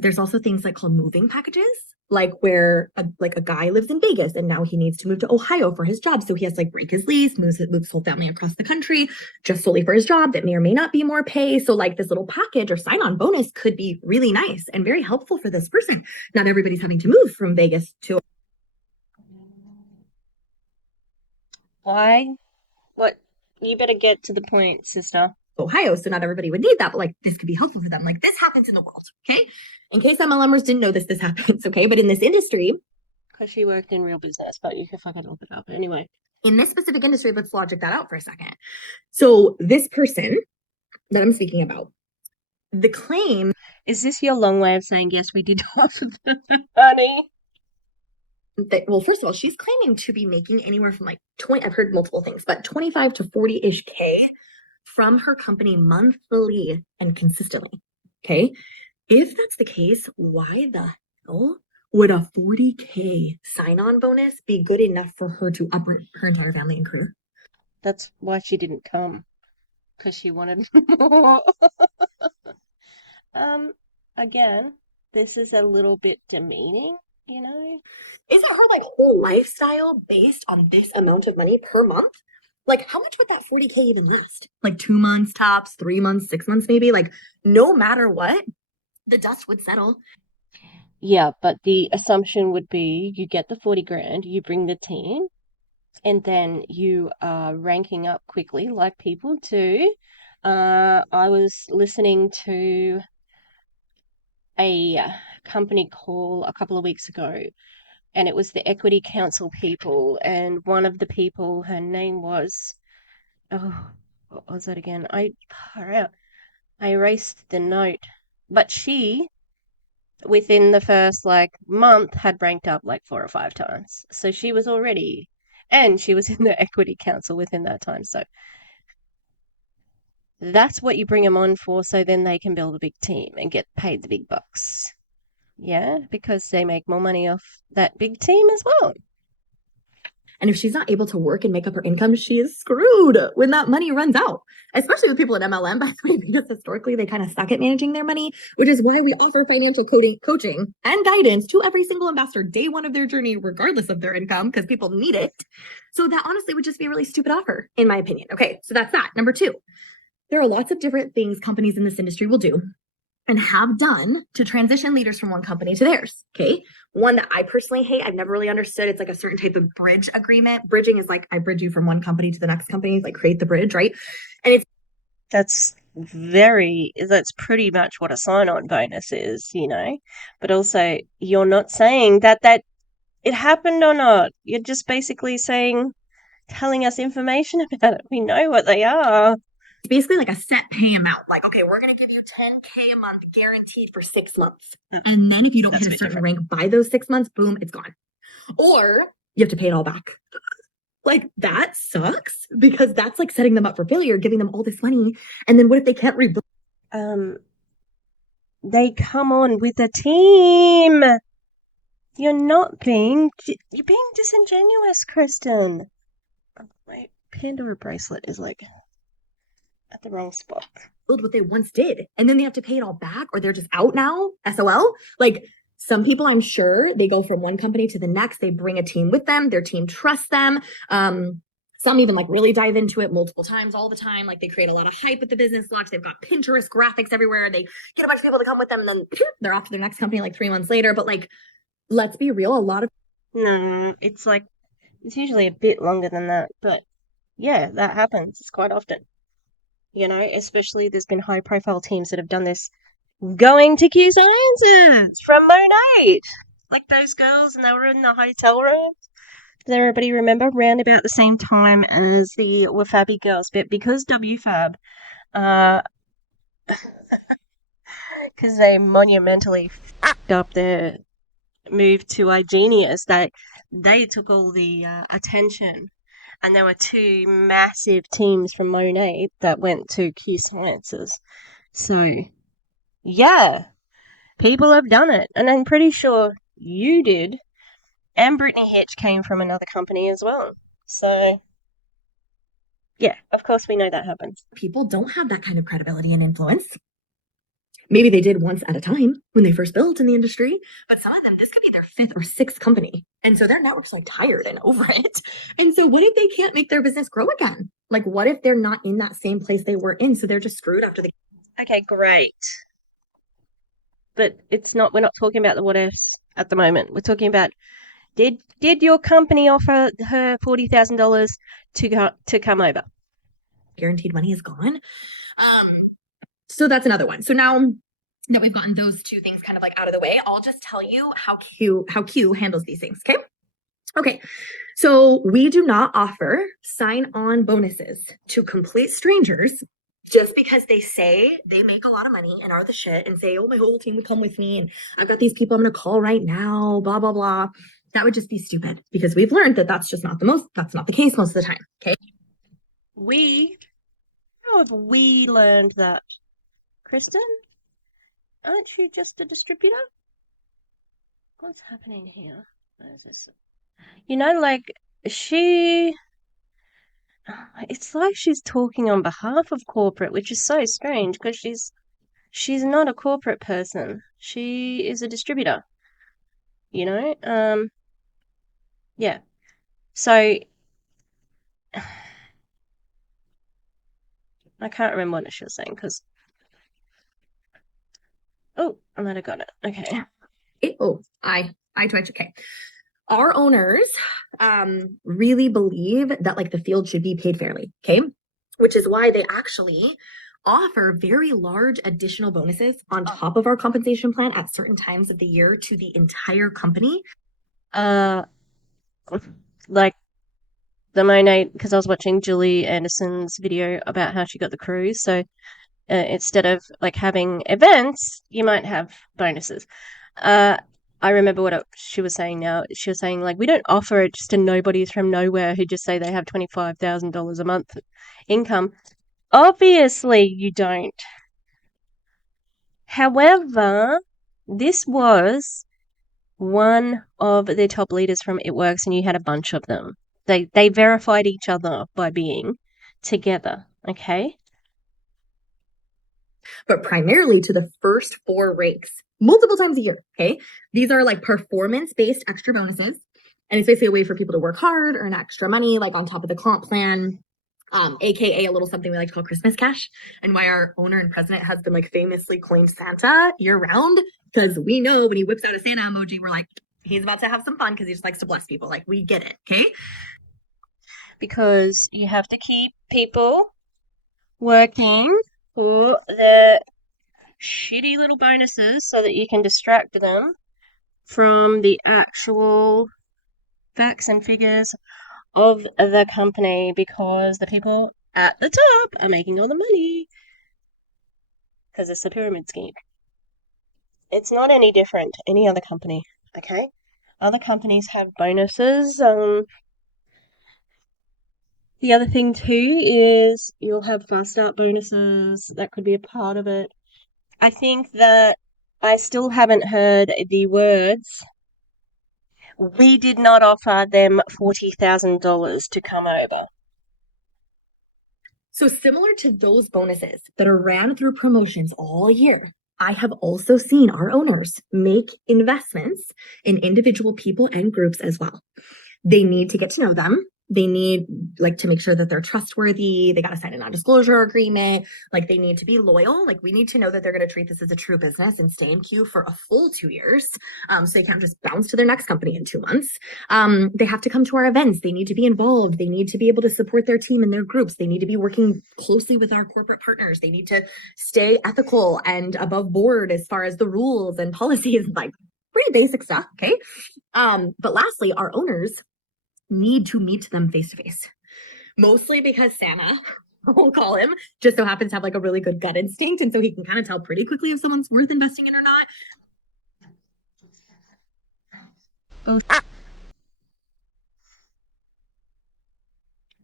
There's also things like called moving packages, like where a guy lives in Vegas and now he needs to move to Ohio for his job. So he has to like break his lease, moves his whole family across the country just solely for his job that may or may not be more pay. So like this little package or sign-on bonus could be really nice and very helpful for this person. Not everybody's having to move from Vegas to Why? What? You better get to the point, sister. Ohio, so not everybody would need that, but like this could be helpful for them. Like this happens in the world, okay? In case MLMers didn't know this happens, okay? But in this industry, Because she worked in real business, but you can fucking look it up. Anyway. in this specific industry, let's logic that out for a second. So this person that I'm speaking about, the claim Is this your long way of saying, yes, we did offer the money? that, well, first of all, she's claiming to be making anywhere from like 20, I've heard multiple things, but 25 to 40-ish K from her company monthly and consistently, okay? If that's the case, why the hell would a 40K sign-on bonus be good enough for her to uproot her entire family and crew? That's why she didn't come. Because she wanted more. Again, this is a little bit demeaning, you know? Is it her like whole lifestyle based on this amount of money per month? Like, how much would that 40K even last? Like 2 months tops, 3 months, 6 months maybe? Like, no matter what, the dust would settle. Yeah, but the assumption would be you get the 40 grand, you bring the team, and then you are ranking up quickly, like people do. I was listening to a company call a couple of weeks ago, and it was the Equity Council people, and one of the people, her name was, oh, what was that again? I erased the note, but she, within the first like month, had ranked up like 4 or 5 times. So she was already, and she was in the Equity Council within that time. So that's what you bring them on for, so then they can build a big team and get paid the big bucks. Yeah, because they make more money off that big team as well. And if she's not able to work and make up her income, she is screwed when that money runs out. Especially with people in MLM, by the way, because historically they kind of suck at managing their money, which is why we offer financial coaching and guidance to every single ambassador day one of their journey, regardless of their income, because people need it. So that honestly would just be a really stupid offer, in my opinion. Okay, so that's that. Number two, there are lots of different things companies in this industry will do and have done to transition leaders from one company to theirs. Okay. One that I personally hate, I've never really understood. It's like a certain type of bridge agreement. Bridging is like I bridge you from one company to the next company, like create the bridge, right? And it's That's pretty much what a sign-on bonus is, you know. But also, you're not saying that it happened or not. You're just basically telling us information about it. We know what they are. basically like a set pay amount. Like, okay, we're going to give you 10K a month guaranteed for 6 months. And then if you don't hit a certain rank by those 6 months, boom, it's gone. Or you have to pay it all back. Like, that sucks because that's like setting them up for failure, giving them all this money. And then what if they can't rebuild? They come on with a team. You're being disingenuous, Kristen. My Pandora bracelet is like at the wrong spot. What they once did. And then they have to pay it all back or they're just out now. SOL. Like, some people, I'm sure, they go from one company to the next. They bring a team with them. Their team trusts them. Some even like really dive into it multiple times all the time. Like they create a lot of hype with the business launch. They've got Pinterest graphics everywhere. They get a bunch of people to come with them and then they're off to their next company like 3 months later. But like, let's be real. No, it's usually a bit longer than that. But yeah, that happens. It's quite often. You know, especially there's been high profile teams that have done this going to QSciences from Monate. Like those girls, and they were in the hotel room. Does everybody remember? Round about the same time as the Wafabi girls. But because WFAB, because they monumentally f***ed up their move to iGenius, they took all the attention. And there were two massive teams from Monate that went to QSciences. So, yeah, people have done it. And I'm pretty sure you did. And Brittany Hitch came from another company as well. So, yeah, of course we know that happens. People don't have that kind of credibility and influence. Maybe they did once at a time when they first built in the industry, but some of them, this could be their fifth or sixth company. And so their network's like tired and over it. And so what if they can't make their business grow again? Like, what if they're not in that same place they were in? So they're just screwed after the. Okay, great. But we're not talking about the what ifs at the moment. We're talking about did your company offer her $40,000 to come over? Guaranteed money is gone. So that's another one. So now that we've gotten those two things kind of like out of the way, I'll just tell you how Q handles these things. Okay. So we do not offer sign-on bonuses to complete strangers just because they say they make a lot of money and are the shit and say, oh, my whole team would come with me and I've got these people I'm going to call right now, blah, blah, blah. That would just be stupid because we've learned that that's not the case most of the time. Okay. How have we learned that? Kristen? Aren't you just a distributor? What's happening here? What is this? Like, it's like she's talking on behalf of corporate, which is so strange because she's not a corporate person. She is a distributor. Yeah. So I can't remember what she was saying because. Oh, I might have got it. Okay. I twitch. Okay. Our owners really believe that like the field should be paid fairly. Okay. Which is why they actually offer very large additional bonuses on top of our compensation plan at certain times of the year to the entire company. Like the Monate, because I was watching Julie Anderson's video about how she got the cruise. So instead of like having events, you might have bonuses. I remember what she was saying now. She was saying, like, we don't offer it just to nobodies from nowhere who just say they have $25,000 a month income. Obviously, you don't. However, this was one of the top leaders from It Works, and you had a bunch of them. They verified each other by being together, okay? But primarily to the first 4 ranks, multiple times a year, okay? These are like performance-based extra bonuses, and it's basically a way for people to work hard, earn extra money, like on top of the comp plan, aka a little something we like to call Christmas cash, and why our owner and president has been like famously coined Santa year-round, because we know when he whips out a Santa emoji, we're like, he's about to have some fun because he just likes to bless people. Like, we get it, okay? Because you have to keep people working for the shitty little bonuses so that you can distract them from the actual facts and figures of the company, because the people at the top are making all the money because it's a pyramid scheme. It's not any different to any other company, okay? Other companies have bonuses. The other thing too is you'll have fast start bonuses. That could be a part of it. I think that I still haven't heard the words, we did not offer them $40,000 to come over. So similar to those bonuses that are ran through promotions all year, I have also seen our owners make investments in individual people and groups as well. They need to get to know them. They need like to make sure that they're trustworthy. They got to sign a non-disclosure agreement. Like they need to be loyal. Like we need to know that they're going to treat this as a true business and stay in queue for a full 2 years. So they can't just bounce to their next company in 2 months. They have to come to our events. They need to be involved. They need to be able to support their team and their groups. They need to be working closely with our corporate partners. They need to stay ethical and above board as far as the rules and policies, like pretty basic stuff. Okay. But lastly, our owners need to meet them face to face. Mostly because Santa, we'll call him, just so happens to have like a really good gut instinct. And so he can kind of tell pretty quickly if someone's worth investing in or not.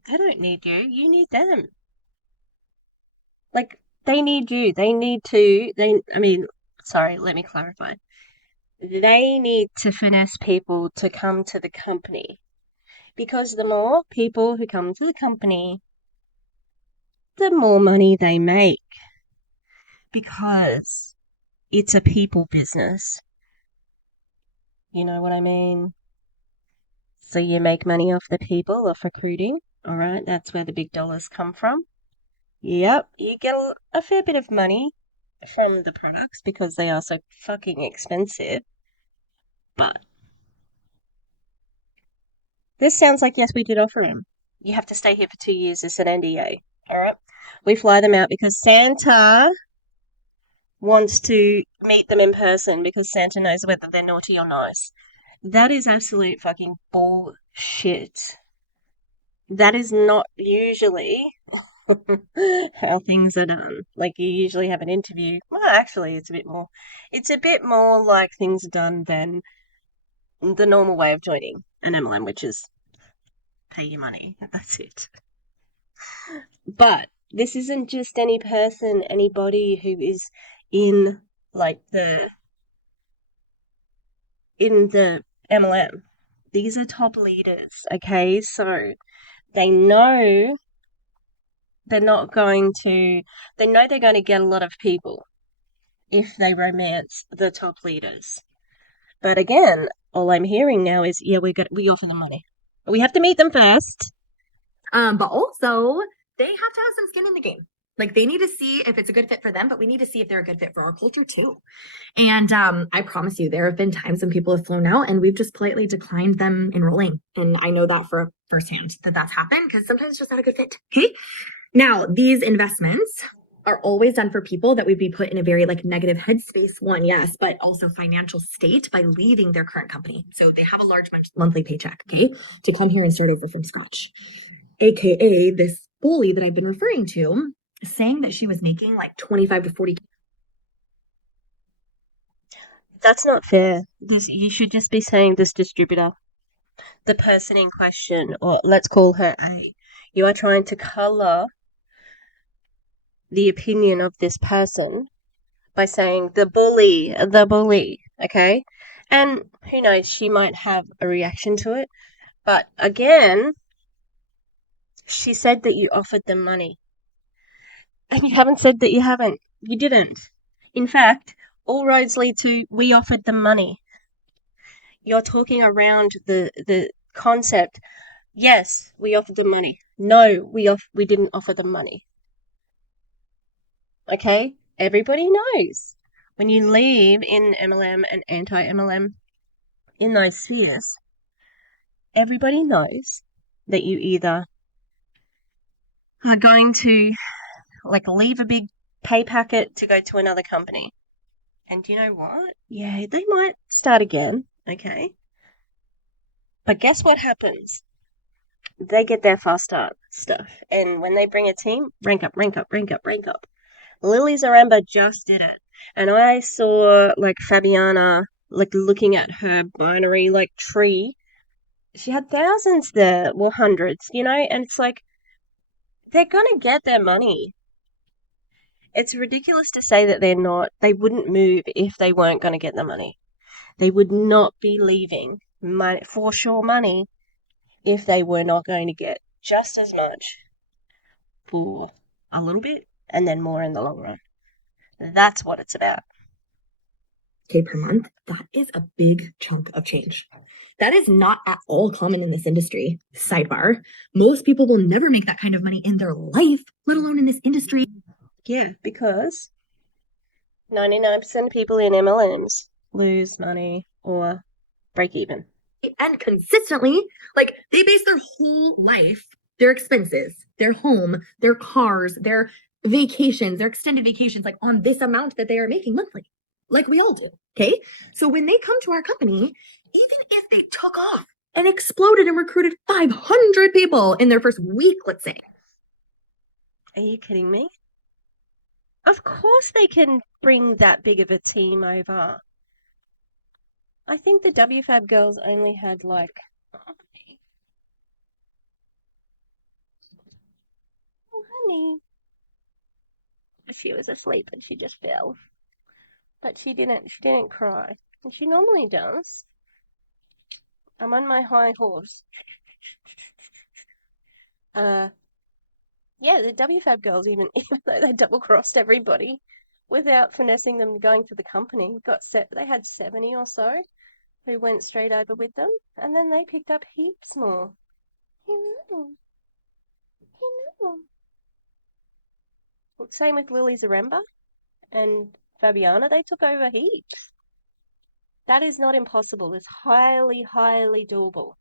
They don't need you. You need them. Like, they need you. They need to, sorry, let me clarify. They need to finesse people to come to the company. Because the more people who come to the company, the more money they make. Because it's a people business. You know what I mean? So you make money off the people, off recruiting. All right, that's where the big dollars come from. Yep, you get a fair bit of money from the products because they are so fucking expensive. But this sounds like, yes, we did offer him. You have to stay here for 2 years as an NDA. All right. We fly them out because Santa wants to meet them in person because Santa knows whether they're naughty or nice. That is absolute fucking bullshit. That is not usually how things are done. Like you usually have an interview. Well, actually, it's a bit more. It's a bit more like things are done than the normal way of joining an MLM, which is pay your money. That's it. But this isn't just any person, anybody who is in like the MLM. These are top leaders, okay? So they know they're not going to, they know they're going to get a lot of people if they romance the top leaders. But again, all I'm hearing now is, yeah, we offer them money. We have to meet them first. But also they have to have some skin in the game. Like they need to see if it's a good fit for them, but we need to see if they're a good fit for our culture too. And I promise you, there have been times when people have flown out and we've just politely declined them enrolling. And I know that for firsthand that that's happened because sometimes it's just not a good fit. Okay. Now, these investments are always done for people that would be put in a very like negative headspace, one, yes, but also financial state by leaving their current company. So they have a large monthly paycheck, okay, to come here and start over from scratch. AKA this bully that I've been referring to saying that she was making like 25 to 40. That's not fair. You should just be saying this distributor, the person in question, or let's call her A. You are trying to color the opinion of this person by saying the bully, okay? And who knows, she might have a reaction to it. But again, she said that you offered them money. And you haven't said that you haven't. You didn't. In fact, all roads lead to we offered them money. You're talking around the concept. Yes, we offered them money. No, we didn't offer them money. Okay? Everybody knows. When you leave in MLM and anti-MLM in those spheres, everybody knows that you either are going to like leave a big pay packet to go to another company. And you know what? Yeah, they might start again, okay? But guess what happens? They get their fast start stuff. And when they bring a team, rank up, rank up, rank up, rank up. Lily Zaremba just did it. And I saw like Fabiana like looking at her binary like tree. She had thousands there, well hundreds, and it's like they're gonna get their money. It's ridiculous to say that they wouldn't move if they weren't gonna get the money. They would not be leaving money, for sure money if they were not going to get just as much for a little bit and then more in the long run. That's what it's about. $500K per month. That is a big chunk of change. That is not at all common in this industry. Sidebar, most people will never make that kind of money in their life, let alone in this industry. Yeah, because 99% of people in MLMs lose money or break even. And consistently, like they base their whole life, their expenses, their home, their cars, their vacations, their extended vacations, like on this amount that they are making monthly, like we all do. Okay. So when they come to our company, even if they took off and exploded and recruited 500 people in their first week, let's say. Are you kidding me? Of course they can bring that big of a team over. I think the WFAB girls only had like, oh, honey. She was asleep and she just fell. But she didn't cry. And she normally does. I'm on my high horse. Yeah, the WFAB girls, even though they double crossed everybody without finessing them going for the company, they had 70 or so who went straight over with them, and then they picked up heaps more. You know, you know. Same with Lily Zaremba and Fabiana, they took over heaps. That is not impossible. It's highly, highly doable.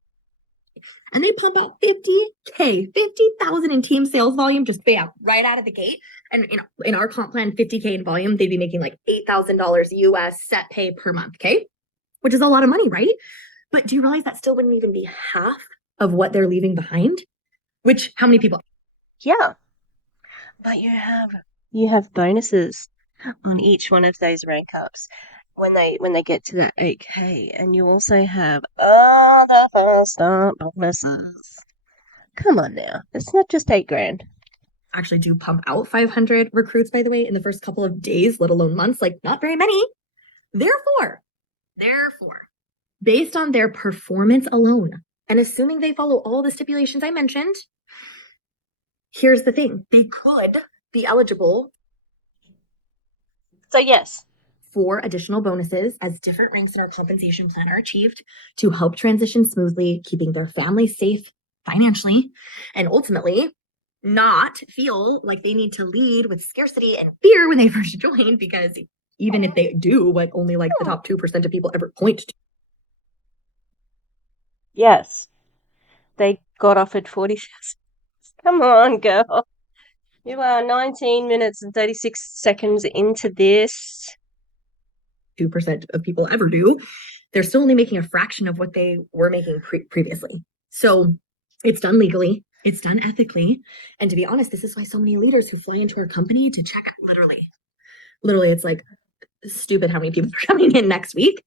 And they pump out 50K, 50,000 in team sales volume, just bam, right out of the gate. And in our comp plan, 50K in volume, they'd be making like $8,000 US set pay per month. Okay. Which is a lot of money, right? But do you realize that still wouldn't even be half of what they're leaving behind? Which, how many people? Yeah. But you have bonuses on each one of those rank ups when they get to that 8K, and you also have other first start bonuses. Come on now, it's not just 8 grand. Actually do pump out 500 recruits, by the way, in the first couple of days, let alone months, like not very many. Therefore, based on their performance alone, and assuming they follow all the stipulations I mentioned, here's the thing, they could be eligible. So yes, for additional bonuses as different ranks in our compensation plan are achieved to help transition smoothly, keeping their family safe financially, and ultimately not feel like they need to lead with scarcity and fear when they first join, because even if they do, what only like the top 2% of people ever point to. yes, they got offered 40. Come on, girl. You are 19 minutes and 36 seconds into this. 2% of people ever do. They're still only making a fraction of what they were making previously. So it's done legally, it's done ethically. And to be honest, this is why so many leaders who fly into our company to check out, literally, it's like stupid how many people are coming in next week.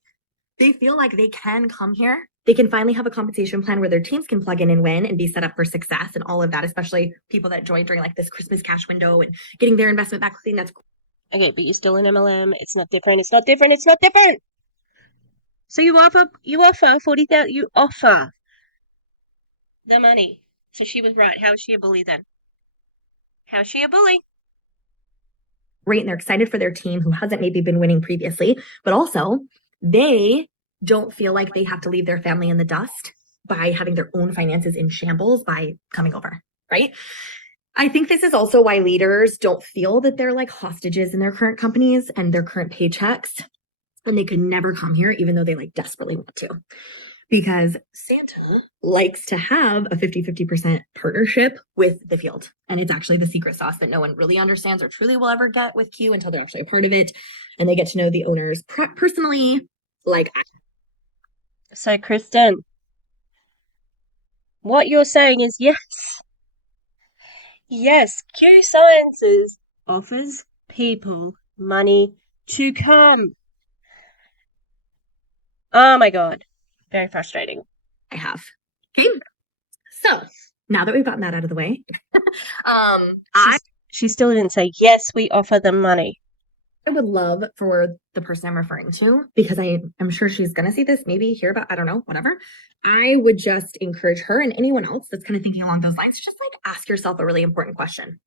They feel like they can come here. They can finally have a compensation plan where their teams can plug in and win and be set up for success and all of that, especially people that join during like this Christmas cash window and getting their investment back clean. That's okay, but you're still in MLM. It's not different. It's not different. It's not different. So you offer 40,000. You offer the money. So she was right. How is she a bully then? How is she a bully? great, and they're excited for their team who hasn't maybe been winning previously, but also they don't feel like they have to leave their family in the dust by having their own finances in shambles by coming over, right? I think this is also why leaders don't feel that they're like hostages in their current companies and their current paychecks, and they could never come here even though they like desperately want to. Because Santa likes to have a 50-50% partnership with the field. And it's actually the secret sauce that no one really understands or truly will ever get with Q until they're actually a part of it. And they get to know the owners personally. So, Kristen, what you're saying is yes. Yes, QSciences offers people money to come. Oh my God. Very frustrating. I have. Okay. So now that we've gotten that out of the way, she still didn't say, yes, we offer them money. I would love for the person I'm referring to, because I'm sure she's going to see this, maybe hear about, I don't know, whatever. I would just encourage her and anyone else that's kind of thinking along those lines, just like ask yourself a really important question,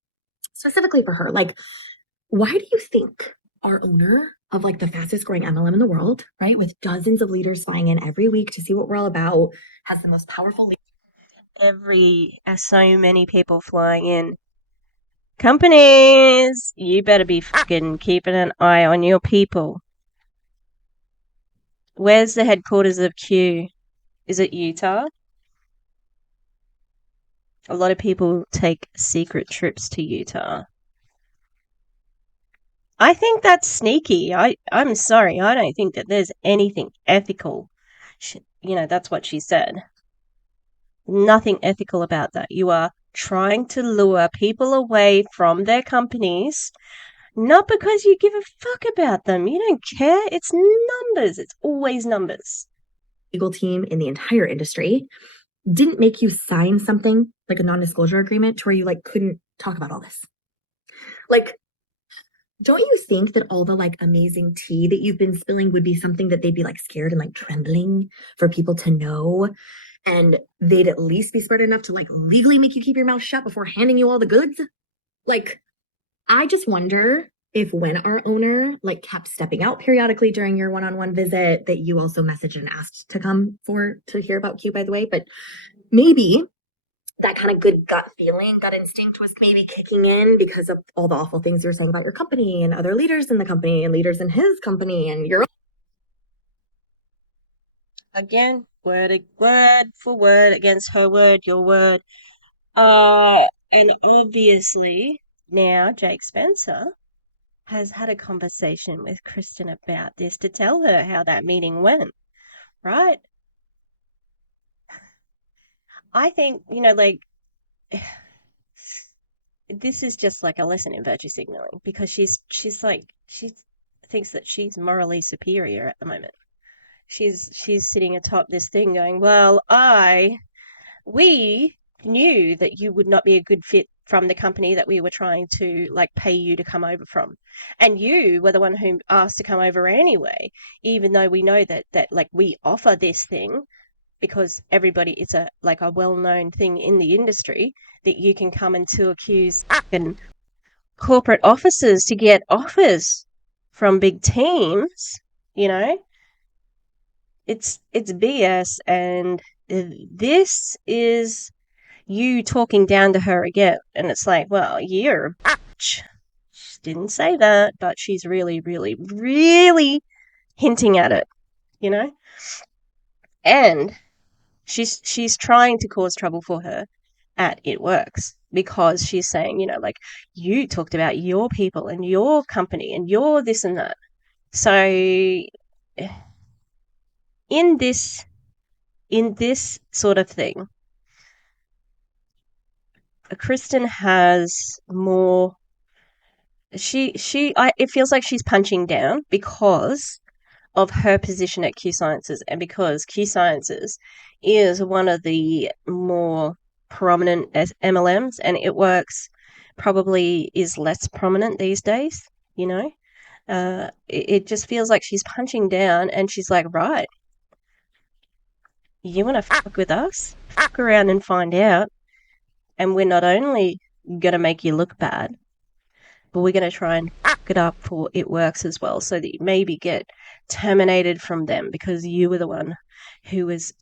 specifically for her. Like, why do you think our owner of like the fastest growing MLM in the world, right? With dozens of leaders flying in every week to see what we're all about, has the most powerful so many people flying in. Companies, you better be fucking keeping an eye on your people. Where's the headquarters of Q? Is it Utah? A lot of people take secret trips to Utah. I think that's sneaky. I'm sorry. I don't think that there's anything ethical. That's what she said. Nothing ethical about that. You are trying to lure people away from their companies, not because you give a fuck about them. You don't care. It's numbers. It's always numbers. Legal team in the entire industry didn't make you sign something like a non-disclosure agreement to where you like couldn't talk about all this. Like, don't you think that all the like amazing tea that you've been spilling would be something that they'd be like scared and like trembling for people to know? And they'd at least be smart enough to like legally make you keep your mouth shut before handing you all the goods? Like, I just wonder if when our owner like kept stepping out periodically during your one-on-one visit that you also messaged and asked to come to hear about Q, by the way, but maybe that kind of good gut feeling, gut instinct was maybe kicking in because of all the awful things you're saying about your company and other leaders in the company and leaders in his company and your Again, word for word against her word, your word. And obviously now Jake Spencer has had a conversation with Kristen about this to tell her how that meeting went, right? I think, this is just like a lesson in virtue signaling because she thinks that she's morally superior at the moment. She's sitting atop this thing going, well, we knew that you would not be a good fit from the company that we were trying to like pay you to come over from, and you were the one who asked to come over anyway, even though we know that like we offer this thing because it's a well-known thing in the industry that you can come into accuse and corporate offices to get offers from big teams. It's BS, and this is you talking down to her again. And it's like, well, you're a bitch. She didn't say that, but she's really, really, really hinting at it, you know? And she's trying to cause trouble for her at It Works because she's saying, like, you talked about your people and your company and your this and that. So in this sort of thing, Kristen has more. It feels like she's punching down because of her position at QSciences, and because QSciences is one of the more prominent MLMs, and It Works probably is less prominent these days. It just feels like she's punching down, and she's like, right, you want to fuck with us? Fuck around and find out. And we're not only going to make you look bad, but we're going to try and fuck it up for It Works as well, so that you maybe get terminated from them because you were the one who was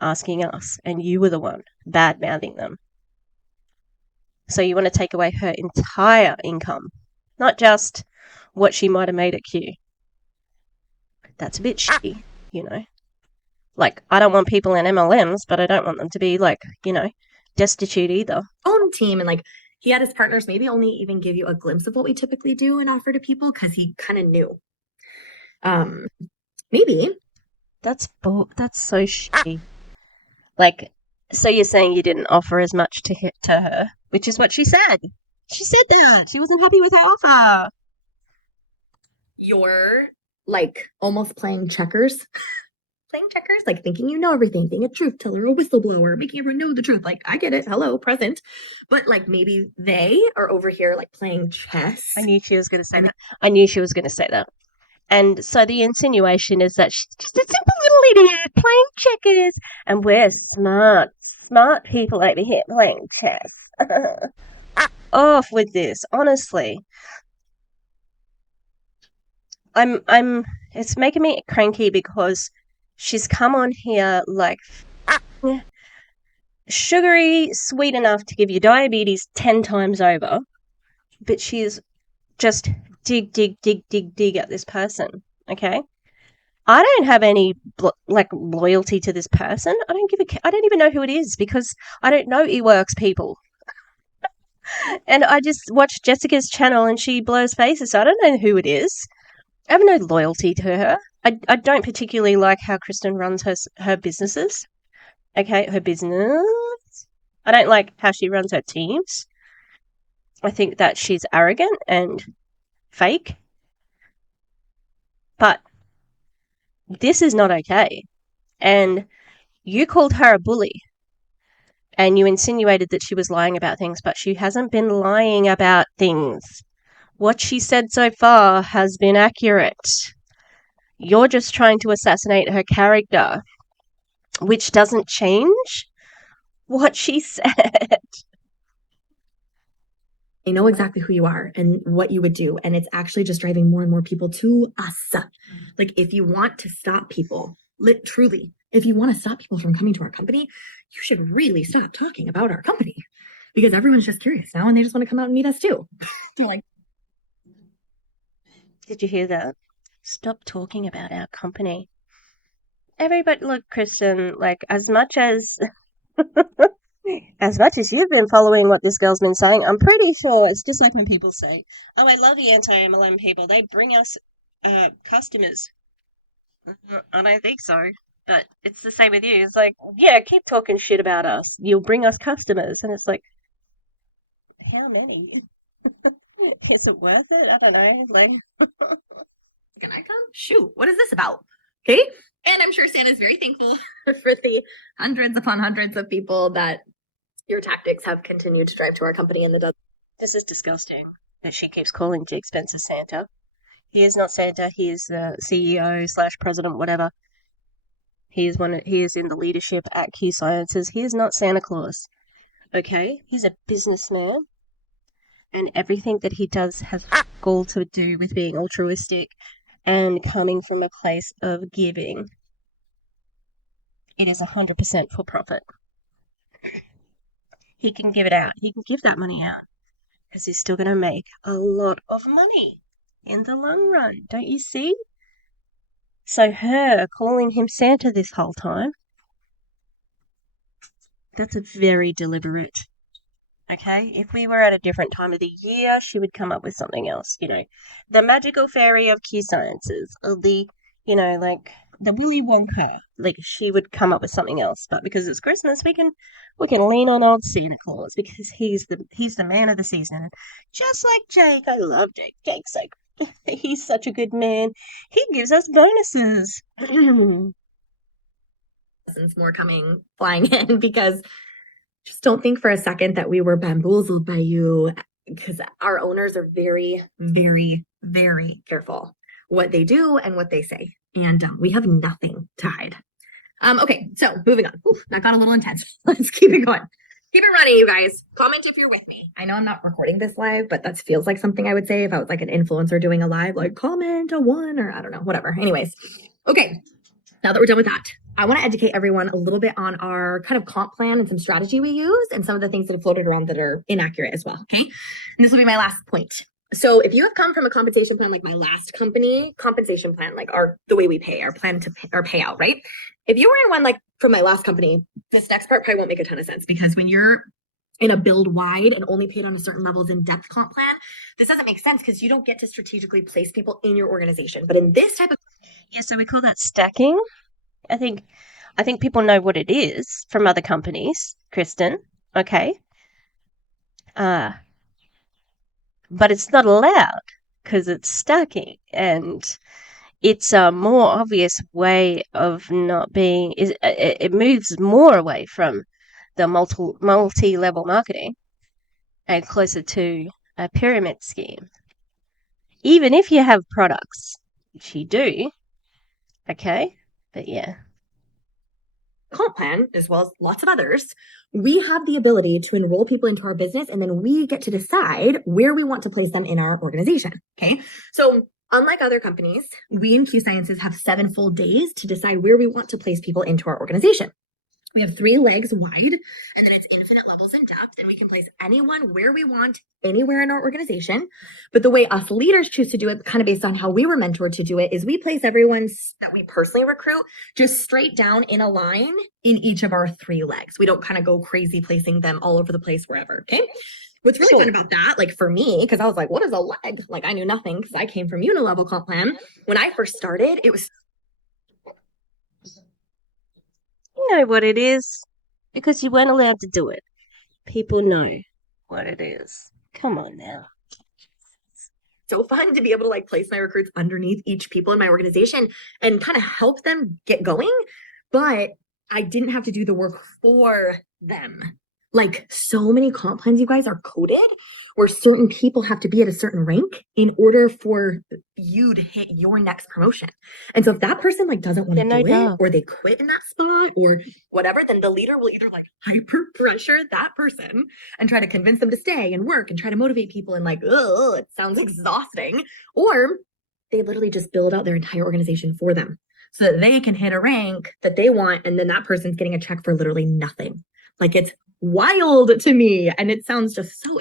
asking us, and you were the one bad-mouthing them. So you want to take away her entire income, not just what she might have made at Q. That's a bit shitty, Like, I don't want people in MLMs, but I don't want them to be, like, destitute either. own team. And like, he had his partners maybe only even give you a glimpse of what we typically do and offer to people because he kind of knew. Maybe. That's so shitty. Like, so you're saying you didn't offer as much to her, which is what she said. She said that. She wasn't happy with her offer. You're like almost playing checkers. Playing checkers, like thinking you know everything, being a truth teller, a whistleblower, making everyone know the truth. Like, I get it. Hello, present. But like maybe they are over here like playing chess. I knew she was going to say that. I knew she was going to say that. And so the insinuation is that she's just a simple little idiot playing checkers, and we're smart people over here playing chess. Off with this, honestly. it's making me cranky because she's come on here like sugary, sweet enough to give you diabetes 10 times over, but she's just dig at this person, okay? I don't have any loyalty to this person. I don't even know who it is because I don't know eWorks people. And I just watch Jessica's channel and she blows faces, so I don't know who it is. I have no loyalty to her. I don't particularly like how Kristen runs her businesses. Okay, her business. I don't like how she runs her teams. I think that she's arrogant and fake. But this is not okay. And you called her a bully. And you insinuated that she was lying about things, but she hasn't been lying about things. What she said so far has been accurate. You're just trying to assassinate her character, which doesn't change what she said. I know exactly who you are and what you would do. And it's actually just driving more and more people to us. Like, if you want to stop people, truly, if you want to stop people from coming to our company, you should really stop talking about our company, because everyone's just curious now and they just want to come out and meet us too. They're like, did you hear that? Stop talking about our company. Everybody, look, Kristen, like, as much as you've been following what this girl's been saying, I'm pretty sure it's just like when people say, oh, I love the anti-MLM people. They bring us customers. I don't think so. But it's the same with you. It's like, yeah, keep talking shit about us. You'll bring us customers. And it's like, how many? Is it worth it? I don't know. Like, can I come? Shoot, what is this about? Okay. And I'm sure Santa's very thankful for the hundreds upon hundreds of people that your tactics have continued to drive to our company in the dozen. This is disgusting that she keeps calling Jig Spencer Santa. He is not Santa. He is the CEO / president, whatever. He is in the leadership at QSciences. He is not Santa Claus. Okay? He's a businessman. And everything that he does has all to do with being altruistic and coming from a place of giving. It is 100% for profit. He can give it out. He can give that money out because he's still going to make a lot of money in the long run. Don't you see? So her calling him Santa this whole time, that's a very deliberate. Okay? If we were at a different time of the year, she would come up with something else. You know, the magical fairy of QSciences, or the, like the Willy Wonka. Like, she would come up with something else. But because it's Christmas, we can lean on old Santa Claus because he's the man of the season. Just like Jake, I love Jake. Jake's like, he's such a good man. He gives us bonuses. More coming flying in, because just don't think for a second that we were bamboozled by you, because our owners are very, very, very careful what they do and what they say. And we have nothing to hide. Okay, so moving on. Ooh, that got a little intense. Let's keep it going. Keep it running, you guys. Comment if you're with me. I know I'm not recording this live, but that feels like something I would say if I was like an influencer doing a live, like comment a 1 or I don't know, whatever. Anyways, okay, now that we're done with that, I want to educate everyone a little bit on our kind of comp plan and some strategy we use and some of the things that have floated around that are inaccurate as well. Okay. And this will be my last point. So if you have come from a compensation plan, like my last company compensation plan, like the way we pay, our plan to pay, our payout, right? If you were in one like from my last company, this next part probably won't make a ton of sense, because when you're in a build wide and only paid on a certain levels in depth comp plan, this doesn't make sense because you don't get to strategically place people in your organization. But in this type of, yeah, so we call that stacking. I think people know what it is from other companies, Kristen. Okay. But it's not allowed because it's stacking, and it's a more obvious way of not being. It moves more away from the multi-level marketing and closer to a pyramid scheme. Even if you have products, which you do, okay. But yeah. comp plan, as well as lots of others, we have the ability to enroll people into our business, and then we get to decide where we want to place them in our organization. Okay. So Unlike other companies, we in QSciences have 7 full days to decide where we want to place people into our organization. We have 3 legs wide, and then it's infinite levels in depth, and we can place anyone where we want, anywhere in our organization. But the way us leaders choose to do it, kind of based on how we were mentored to do it, is we place everyone that we personally recruit just straight down in a line in each of our 3 legs. We don't kind of go crazy placing them all over the place wherever, okay? What's really fun about that, like for me, because I was like, what is a leg? Like I knew nothing because I came from unilevel comp plan. When I first started, it was You know what it is? Because you weren't allowed to do it. People know what it is. Come on now. so fun to be able to like place my recruits underneath each people in my organization and kind of help them get going. But I didn't have to do the work for them. Like so many comp plans, you guys, are coded where certain people have to be at a certain rank in order for you to hit your next promotion. And so if that person like doesn't want to Yeah, no do it, doubt. or they quit in that spot or whatever, then the leader will either like hyper pressure that person and try to convince them to stay and work and try to motivate people and like, oh, it sounds exhausting. Or they literally just build out their entire organization for them so that they can hit a rank that they want. And then that person's getting a check for literally nothing. Like it's wild to me. And it sounds just so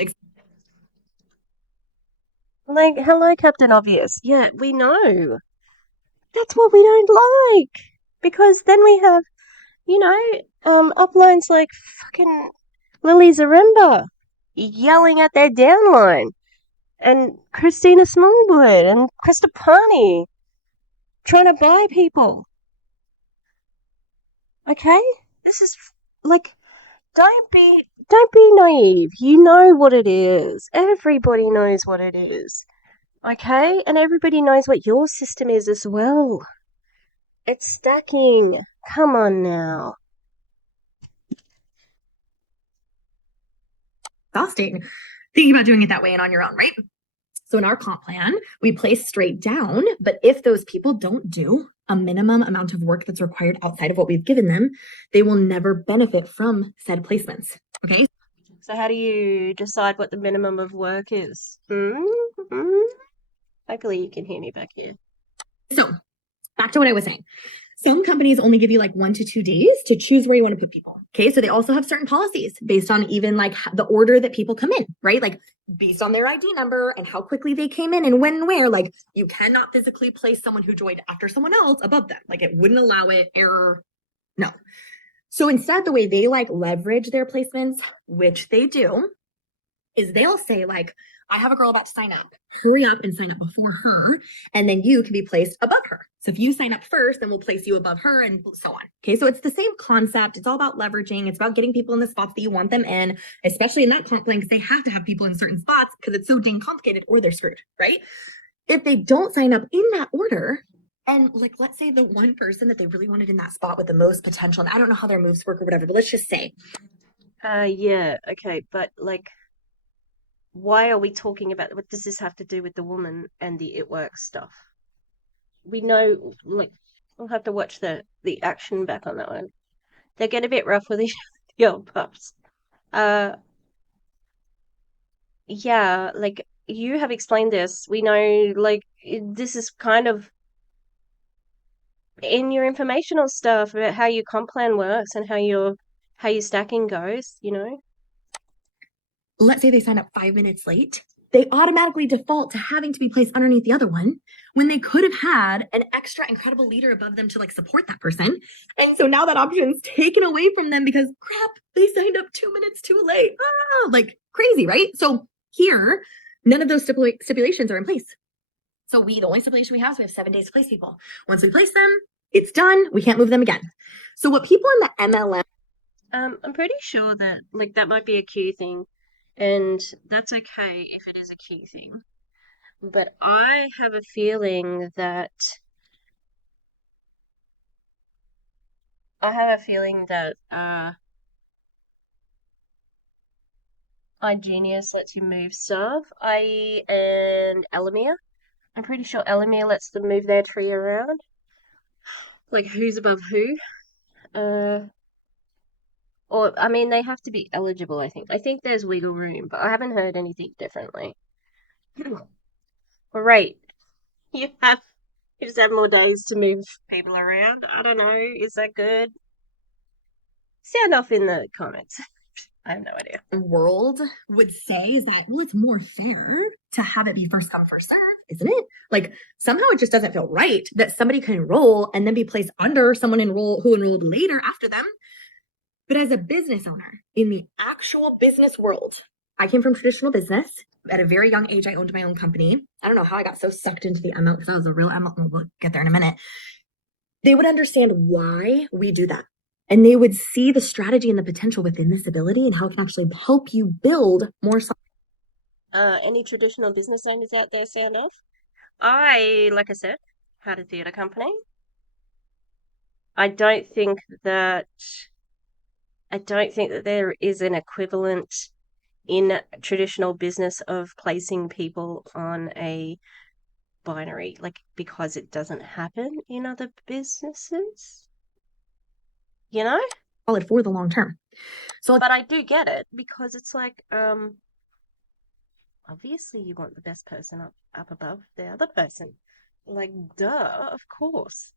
Like, hello, Captain Obvious. Yeah, we know. That's what we don't like. Because then we have, uplines like fucking Lily Zaremba yelling at their downline. And Christina Smallwood and Krista Pani trying to buy people. Okay? This is like don't be naive. You know what it is. Everybody knows what it is. Okay? And everybody knows what your system is as well. It's stacking. Come on now. exhausting thinking about doing it that way and on your own, right? So in our comp plan, we place straight down, but if those people don't do a minimum amount of work that's required outside of what we've given them, they will never benefit from said placements. Okay. So how do you decide what the minimum of work is? Mm-hmm. Hopefully you can hear me back here. So back to what I was saying. Some companies only give you like 1 to 2 days to choose where you want to put people. Okay. So they also have certain policies based on even like the order that people come in, right? Like based on their ID number and how quickly they came in and when and where. Like you cannot physically place someone who joined after someone else above them. Like it wouldn't allow it. Error. No. So instead, the way they like leverage their placements, which they do, is they'll say like, I have a girl about to sign up. Hurry up and sign up before her, and then you can be placed above her. So if you sign up first, then we'll place you above her and so on. Okay, so it's the same concept. It's all about leveraging. It's about getting people in the spots that you want them in, especially in that comp plan, because they have to have people in certain spots because it's so dang complicated or they're screwed, right? If they don't sign up in that order, and like, let's say the one person that they really wanted in that spot with the most potential, and I don't know how their moves work or whatever, but let's just say. Yeah, okay, but like, why are we talking about what does this have to do with the woman and the it works stuff? We know, like, we'll have to watch the action back on that one. They get a bit rough with the old pups. Yeah, like you have explained this. We know, like, this is kind of in your informational stuff about how your comp plan works and how your stacking goes. Let's say they sign up 5 minutes late, they automatically default to having to be placed underneath the other one when they could have had an extra incredible leader above them to like support that person. And so now that option's taken away from them because crap, they signed up 2 minutes too late. Like crazy, right? So here, none of those stipulations are in place. So the only stipulation we have is we have 7 days to place people. Once we place them, it's done. We can't move them again. So what people in the MLM, I'm pretty sure that like that might be a Q thing, and that's okay if it is a Q thing. But I have a feeling that iGenius lets you move stuff, i.e. and Elamir. I'm pretty sure Elamir lets them move their tree around. Like who's above who. Or I mean they have to be eligible, I think. I think there's wiggle room, but I haven't heard anything differently. All right. You have you just have more days to move people around. I don't know. Is that good? Sound off in the comments. I have no idea. World would say is that, well, it's more fair to have it be first come, first serve, isn't it? Like somehow it just doesn't feel right that somebody can enroll and then be placed under someone who enrolled later after them. But as a business owner in the actual business world, I came from traditional business. At a very young age, I owned my own company. I don't know how I got so sucked into the ML because I was a real ML. We'll get there in a minute. They would understand why we do that. And they would see the strategy and the potential within this ability and how it can actually help you build more. Any traditional business owners out there sound off? Like I said, had a theatre company. I don't think that there is an equivalent in traditional business of placing people on a binary, like because it doesn't happen in other businesses, you know? Solid for the long term. So, but I do get it because it's like, obviously you want the best person up above the other person. Like, duh, of course.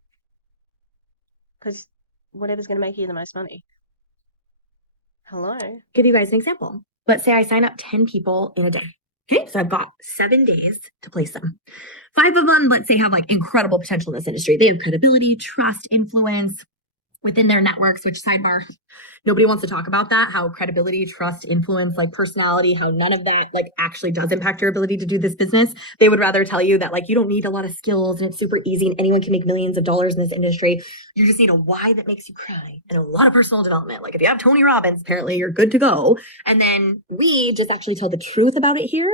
Because whatever's going to make you the most money. Hello. Give you guys an example. Let's say I sign up 10 people in a day. Okay, so I've got 7 days to place them. 5 of them, let's say, have like incredible potential in this industry. They have credibility, trust, influence within their networks, which sidebar, nobody wants to talk about that, how credibility, trust, influence, like personality, how none of that like actually does impact your ability to do this business. They would rather tell you that like you don't need a lot of skills and it's super easy and anyone can make millions of dollars in this industry. You just need a why that makes you cry and a lot of personal development. Like if you have Tony Robbins, apparently you're good to go. And then we just actually tell the truth about it here.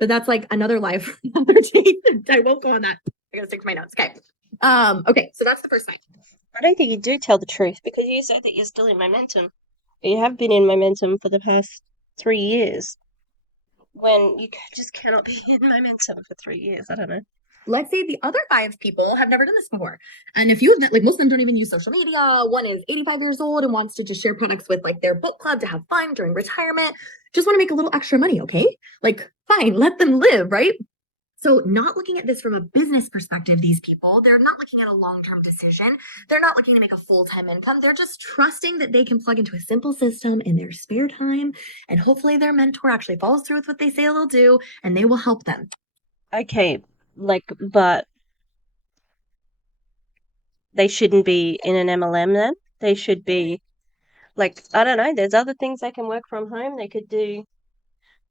But that's like another life for another day. I won't go on that. I gotta stick to my notes. Okay. Okay, so that's the first sign. I don't think you do tell the truth because you said that you're still in momentum. You have been in momentum for the past 3 years. When you just cannot be in momentum for 3 years. I don't know. Let's say the other 5 people have never done this before. And a few of them, like most of them don't even use social media. One is 85 years old and wants to just share products with like their book club to have fun during retirement. Just want to make a little extra money, okay? Like, fine, let them live, right? So not looking at this from a business perspective, these people, they're not looking at a long-term decision. They're not looking to make a full-time income. They're just trusting that they can plug into a simple system in their spare time. And hopefully their mentor actually follows through with what they say they'll do and they will help them. Okay, like, but they shouldn't be in an MLM then. They should be, like, I don't know, there's other things they can work from home. They could do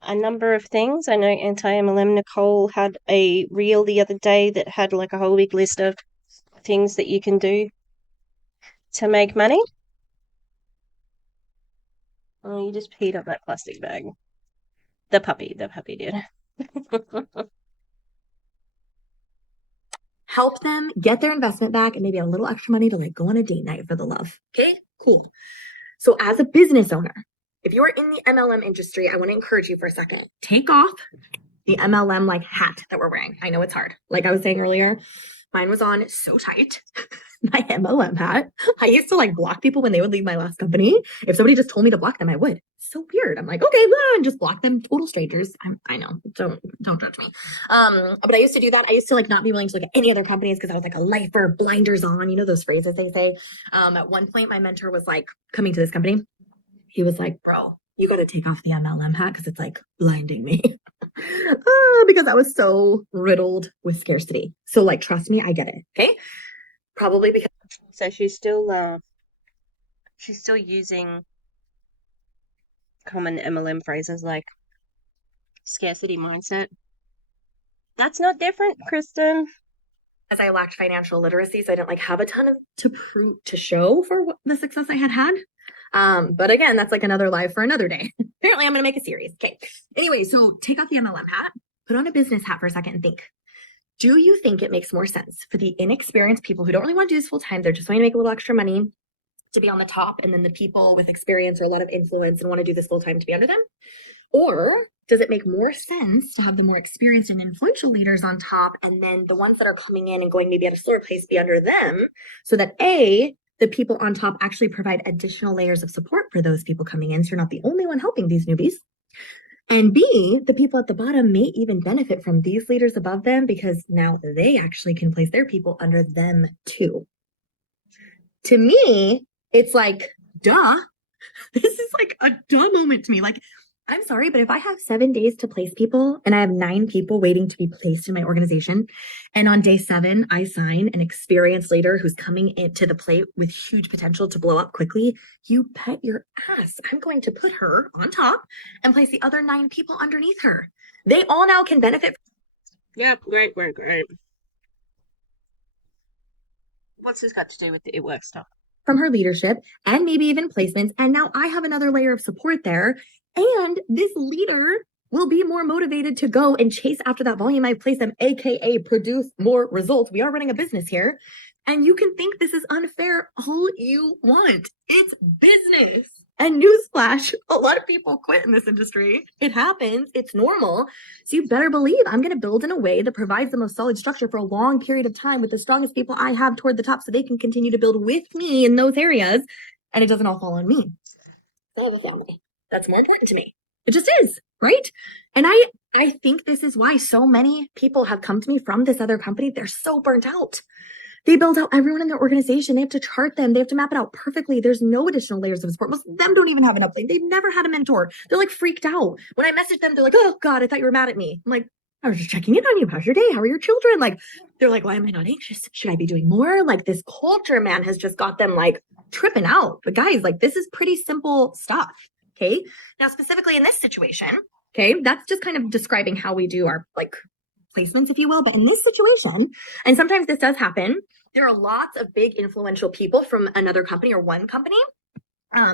a number of things. I know Anti-MLM Nicole had a reel the other day that had like a whole big list of things that you can do to make money. Oh, you just peed on that plastic bag. The puppy did. Help them get their investment back and maybe a little extra money to like go on a date night for the love. Okay, cool. So as a business owner, if you are in the MLM industry, I want to encourage you for a second. Take off the MLM like hat that we're wearing. I know it's hard. Like I was saying earlier, mine was on so tight. My MLM hat. I used to like block people when they would leave my last company. If somebody just told me to block them, I would. So weird. I'm like, okay, and just block them. Total strangers. I know. Don't judge me. But I used to do that. I used to like not be willing to look at any other companies because I was like a lifer, blinders on. You know those phrases they say. At one point, my mentor was like coming to this company. He was like, bro, you got to take off the MLM hat because it's like blinding me. Because I was so riddled with scarcity. So like, trust me, I get it. Okay. Probably because. So she's still using common MLM phrases like scarcity mindset. That's not different, Kristen. As I lacked financial literacy, so I didn't like have a ton of to show for the success I had. But again, that's like another live for another day. Apparently I'm going to make a series. Okay. Anyway, so take off the MLM hat, put on a business hat for a second and think, do you think it makes more sense for the inexperienced people who don't really want to do this full time? They're just wanting to make a little extra money to be on the top. And then the people with experience or a lot of influence and want to do this full time to be under them? Or does it make more sense to have the more experienced and influential leaders on top and then the ones that are coming in and going maybe at a slower pace be under them so that A, the people on top actually provide additional layers of support for those people coming in. So you're not the only one helping these newbies. And B, the people at the bottom may even benefit from these leaders above them because now they actually can place their people under them too. To me, it's like, duh. This is like a duh moment to me. Like, I'm sorry, but if I have 7 days to place people and I have 9 people waiting to be placed in my organization, and on day 7, I sign an experienced leader who's coming into the plate with huge potential to blow up quickly, you bet your ass I'm going to put her on top and place the other 9 people underneath her. They all now can benefit. Yep, great. What's this got to do with the It Works stuff? From her leadership and maybe even placements. And now I have another layer of support there. And this leader will be more motivated to go and chase after that volume I've placed them, AKA produce more results. We are running a business here. And you can think this is unfair all you want. It's business. And newsflash, a lot of people quit in this industry. It happens. It's normal. So you better believe I'm going to build in a way that provides the most solid structure for a long period of time with the strongest people I have toward the top so they can continue to build with me in those areas. And it doesn't all fall on me. I have a family. That's more important to me. It just is, right? And I think this is why so many people have come to me from this other company. They're so burnt out. They build out everyone in their organization. They have to chart them. They have to map it out perfectly. There's no additional layers of support. Most of them don't even have an update. They've never had a mentor. They're like freaked out. When I message them, they're like, oh God, I thought you were mad at me. I'm like, I was just checking in on you. How's your day? How are your children? Like, they're like, why am I not anxious? Should I be doing more? Like this culture, man, has just got them like tripping out. But guys, like this is pretty simple stuff. Okay. Now, specifically in this situation, okay, that's just kind of describing how we do our like placements, if you will. But in this situation, and sometimes this does happen, there are lots of big influential people from another company or one company,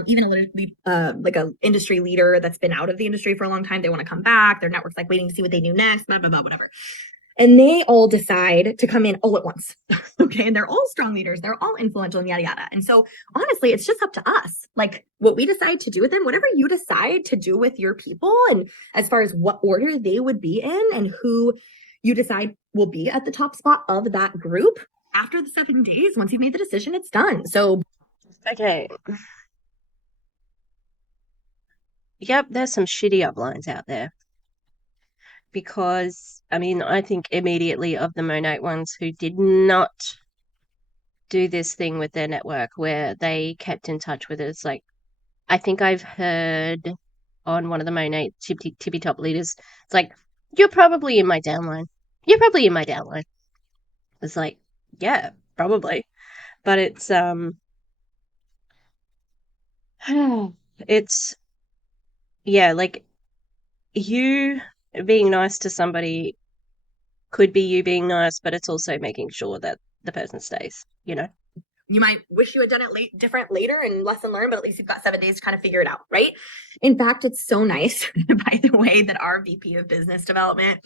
even like a industry leader that's been out of the industry for a long time. They want to come back. Their network's like waiting to see what they do next, blah, blah, blah, whatever. And they all decide to come in all at once. Okay. And they're all strong leaders. They're all influential and yada, yada. And so honestly, it's just up to us. Like what we decide to do with them, whatever you decide to do with your people, and as far as what order they would be in and who you decide will be at the top spot of that group, after the 7 days, once you've made the decision, it's done. So, okay. Yep, there's some shitty uplines out there. Because, I mean, I think immediately of the Monate ones who did not do this thing with their network where they kept in touch with us. Like, I think I've heard on one of the Monate tippy top leaders, it's like, you're probably in my downline. You're probably in my downline. It's like, yeah, probably. But it's it's yeah, like you being nice to somebody could be you being nice, but it's also making sure that the person stays, you know? You might wish you had done it different later and lesson learned, but at least you've got 7 days to kind of figure it out, right? In fact, it's so nice, by the way, that our VP of business development,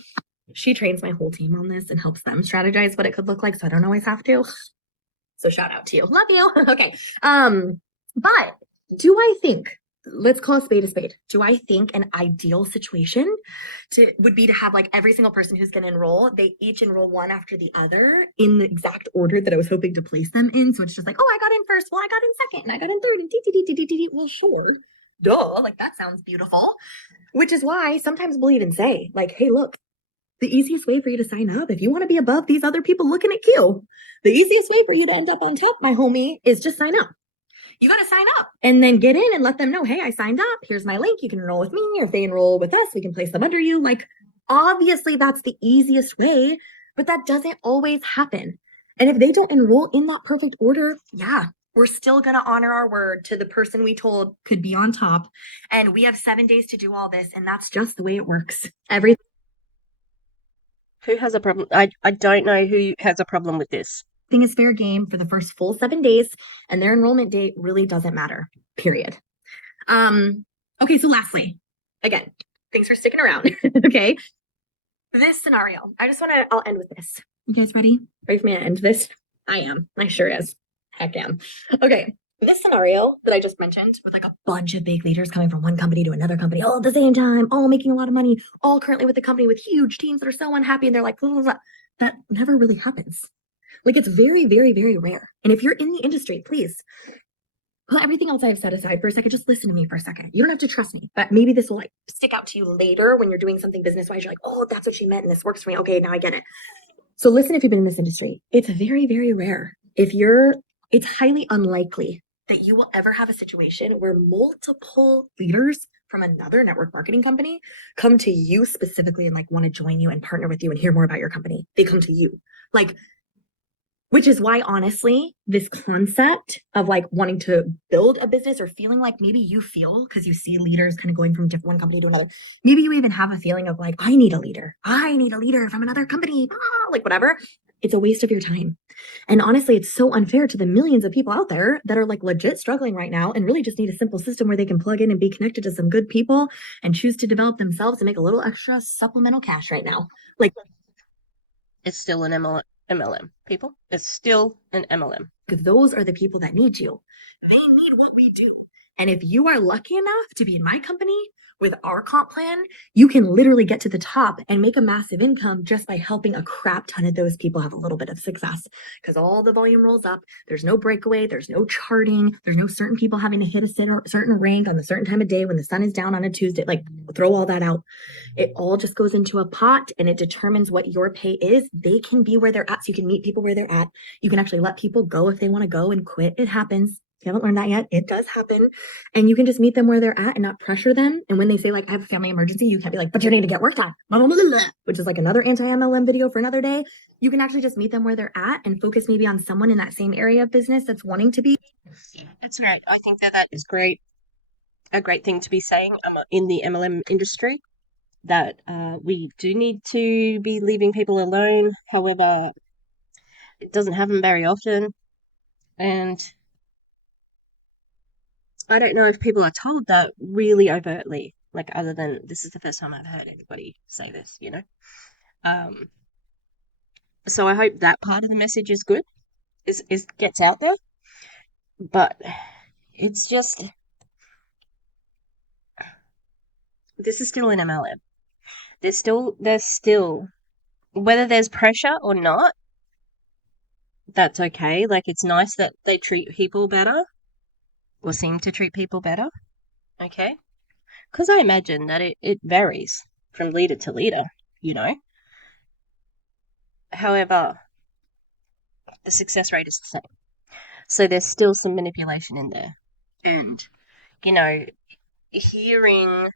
she trains my whole team on this and helps them strategize what it could look like. So I don't always have to. So shout out to you. Love you. Okay. But do I think, let's call a spade a spade. Do I think an ideal situation would be to have like every single person who's going to enroll, they each enroll one after the other in the exact order that I was hoping to place them in. So it's just like, oh, I got in first. Well, I got in second and I got in third and well, sure. Duh. Like that sounds beautiful, which is why sometimes we'll even say like, hey, look, the easiest way for you to sign up, if you want to be above these other people looking at you, the easiest way for you to end up on top, my homie, is just sign up. You got to sign up and then get in and let them know, hey, I signed up. Here's my link. You can enroll with me. Or if they enroll with us, we can place them under you. Like, obviously, that's the easiest way, but that doesn't always happen. And if they don't enroll in that perfect order, yeah, we're still going to honor our word to the person we told could be on top. And we have 7 days to do all this. And that's just the way it works. Who has a problem? I don't know who has a problem with this. Thing is fair game for the first full 7 days, and their enrollment date really doesn't matter, period. Okay, so lastly, again, thanks for sticking around. Okay, this scenario, I'll end with this. You guys ready? Ready for me to end this? I am. I sure is. Heck am. Okay, this scenario that I just mentioned with like a bunch of big leaders coming from one company to another company all at the same time, all making a lot of money, all currently with the company with huge teams that are so unhappy and they're like, blah, blah, blah. That never really happens. Like it's very, very, very rare. And if you're in the industry, please put everything else I've said aside for a second. Just listen to me for a second. You don't have to trust me, but maybe this will like stick out to you later when you're doing something business wise. You're like, oh, that's what she meant and this works for me. Okay, now I get it. So listen, if you've been in this industry, it's very, very rare. It's highly unlikely that you will ever have a situation where multiple leaders from another network marketing company come to you specifically and like want to join you and partner with you and hear more about your company. They come to you. Like, which is why, honestly, this concept of like wanting to build a business or feeling like maybe you feel because you see leaders kind of going from one company to another. Maybe you even have a feeling of like, I need a leader. I need a leader from another company, like whatever. It's a waste of your time. And honestly, it's so unfair to the millions of people out there that are like legit struggling right now and really just need a simple system where they can plug in and be connected to some good people and choose to develop themselves and make a little extra supplemental cash right now. Like, It's still an MLM, people. It's still an MLM. those are the people that need you. They need what we do. And if you are lucky enough to be in my company with our comp plan, you can literally get to the top and make a massive income just by helping a crap ton of those people have a little bit of success because all the volume rolls up. There's no breakaway. There's no charting. There's no certain people having to hit a certain rank on a certain time of day when the sun is down on a Tuesday. Like, throw all that out. It all just goes into a pot and it determines what your pay is. They can be where they're at. So you can meet people where they're at. You can actually let people go if they want to go and quit. It happens. If you haven't learned that yet, it does happen. And you can just meet them where they're at and not pressure them. And when they say, like, I have a family emergency, you can't be like, but you need to get work done, which is like another anti-MLM video for another day. You can actually just meet them where they're at and focus maybe on someone in that same area of business that's wanting to be. That's great. I think that is great. A great thing to be saying in the MLM industry, that we do need to be leaving people alone. However, it doesn't happen very often. And I don't know if people are told that really overtly, like, other than this is the first time I've heard anybody say this, you know? Um, so I hope that part of the message is good, is gets out there. But it's just, this is still an MLM. There's still, whether there's pressure or not, that's okay. Like, it's nice that they treat people better or seem to treat people better. Okay. Because I imagine that it varies from leader to leader, you know. However, the success rate is the same. So there's still some manipulation in there. And, you know, hearing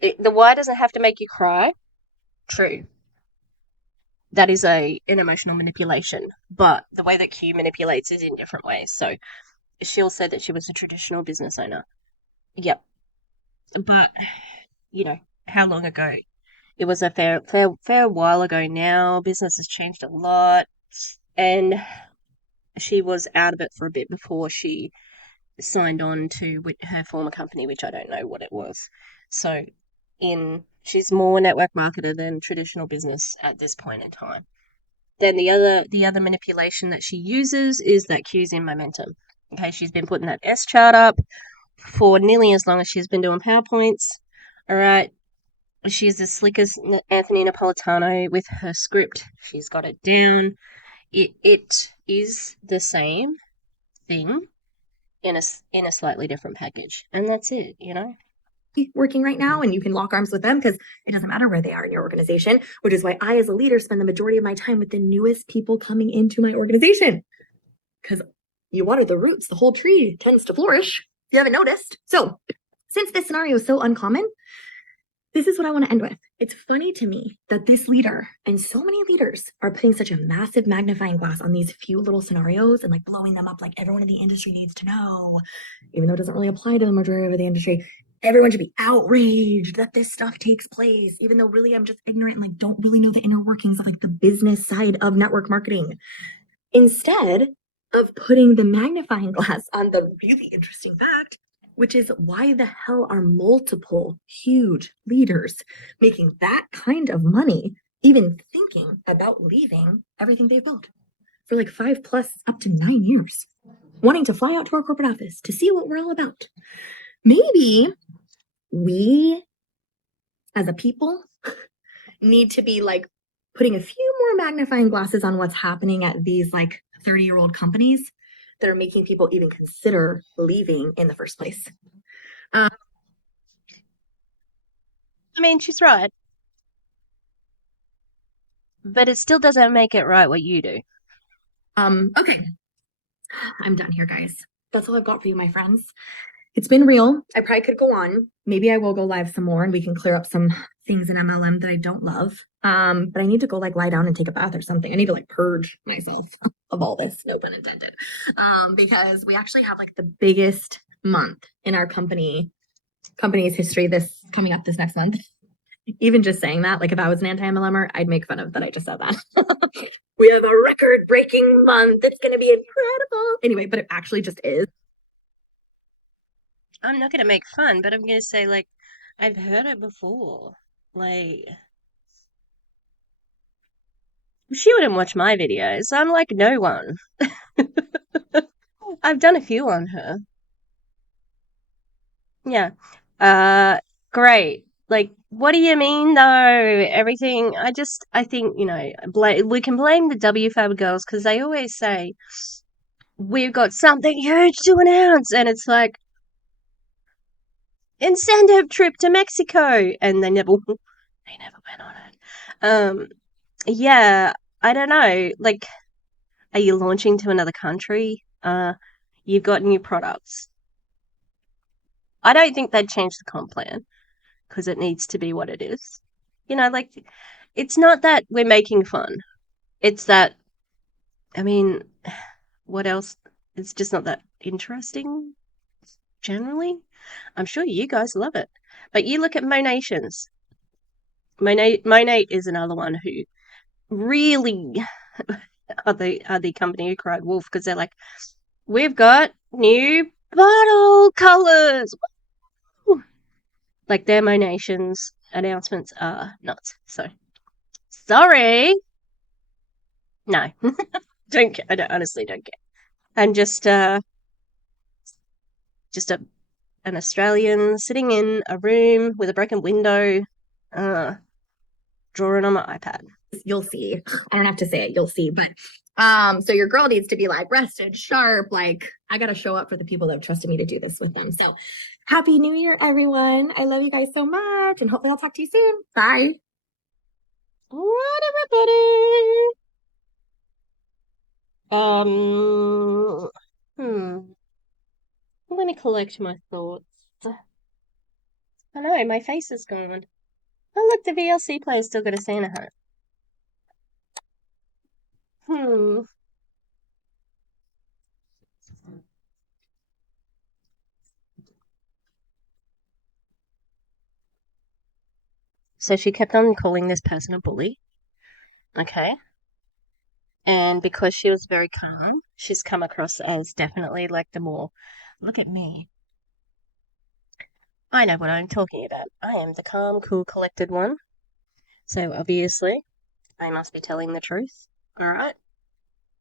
the why doesn't have to make you cry. True. That is an emotional manipulation. But the way that Q manipulates is in different ways. So she'll say that she was a traditional business owner. Yep. But, you know, how long ago? It was a fair while ago now. Business has changed a lot. And she was out of it for a bit before she signed on to her former company, which I don't know what it was. So she's more network marketer than traditional business at this point in time. Then the other manipulation that she uses is that Q's in momentum. Okay, she's been putting that S chart up for nearly as long as she's been doing PowerPoints. All right. She's as slick as Anthony Napolitano with her script. She's got it down. It is the same thing in a slightly different package, and that's it, you know. Working right now, and you can lock arms with them because it doesn't matter where they are in your organization, which is why I, as a leader, spend the majority of my time with the newest people coming into my organization. Because you water the roots, the whole tree tends to flourish. If you haven't noticed. So, since this scenario is so uncommon, this is what I want to end with. It's funny to me that this leader and so many leaders are putting such a massive magnifying glass on these few little scenarios and like blowing them up like everyone in the industry needs to know, even though it doesn't really apply to the majority of the industry. Everyone should be outraged that this stuff takes place, even though really I'm just ignorant and like don't really know the inner workings of like the business side of network marketing. Instead of putting the magnifying glass on the really interesting fact, which is why the hell are multiple huge leaders making that kind of money, even thinking about leaving everything they've built for like 5+ up to 9 years, wanting to fly out to our corporate office to see what we're all about. Maybe we as a people need to be like putting a few more magnifying glasses on what's happening at these like 30-year-old companies that are making people even consider leaving in the first place. I mean, she's right. But it still doesn't make it right what you do. Okay. I'm done here, guys. That's all I've got for you, my friends. It's been real. I probably could go on. Maybe I will go live some more and we can clear up some things in MLM that I don't love. But I need to go like lie down and take a bath or something. I need to like purge myself of all this, no pun intended. Because we actually have like the biggest month in our company's history this coming up this next month. Even just saying that, like if I was an anti-MLMer, I'd make fun of that I just said that. We have a record-breaking month. It's going to be incredible. Anyway, but it actually just is. I'm not going to make fun, but I'm going to say, like, I've heard it before. Like, she wouldn't watch my videos. I'm like no one. I've done a few on her. Yeah. Great. Like, what do you mean though? Everything. I think, we can blame the WFAB girls because they always say, we've got something huge to announce. And it's like, incentive trip to Mexico. And they never went on it. Yeah, I don't know. Like, are you launching to another country? You've got new products. I don't think they'd change the comp plan because it needs to be what it is. Like, it's not that we're making fun. It's that, I mean, what else? It's just not that interesting, generally. I'm sure you guys love it. But you look at Monations. Monate is another one who really are the company who cried wolf because they're like, we've got new bottle colors. Woo! Like their Monations announcements are nuts. So sorry. No. Don't care. I honestly don't care. I'm just an Australian sitting in a room with a broken window, drawing on my iPad. You'll see. I don't have to say it. You'll see. But so your girl needs to be like rested, sharp. Like I got to show up for the people that have trusted me to do this with them. So happy New Year, everyone. I love you guys so much. And hopefully I'll talk to you soon. Bye. What, everybody? I'm going to collect my thoughts. I know, my face is gone. Oh, look, the VLC player's still got a Santa hat. So she kept on calling this person a bully. Okay. And because she was very calm, she's come across as definitely like the more, look at me. I know what I'm talking about. I am the calm, cool, collected one. So obviously, I must be telling the truth. All right.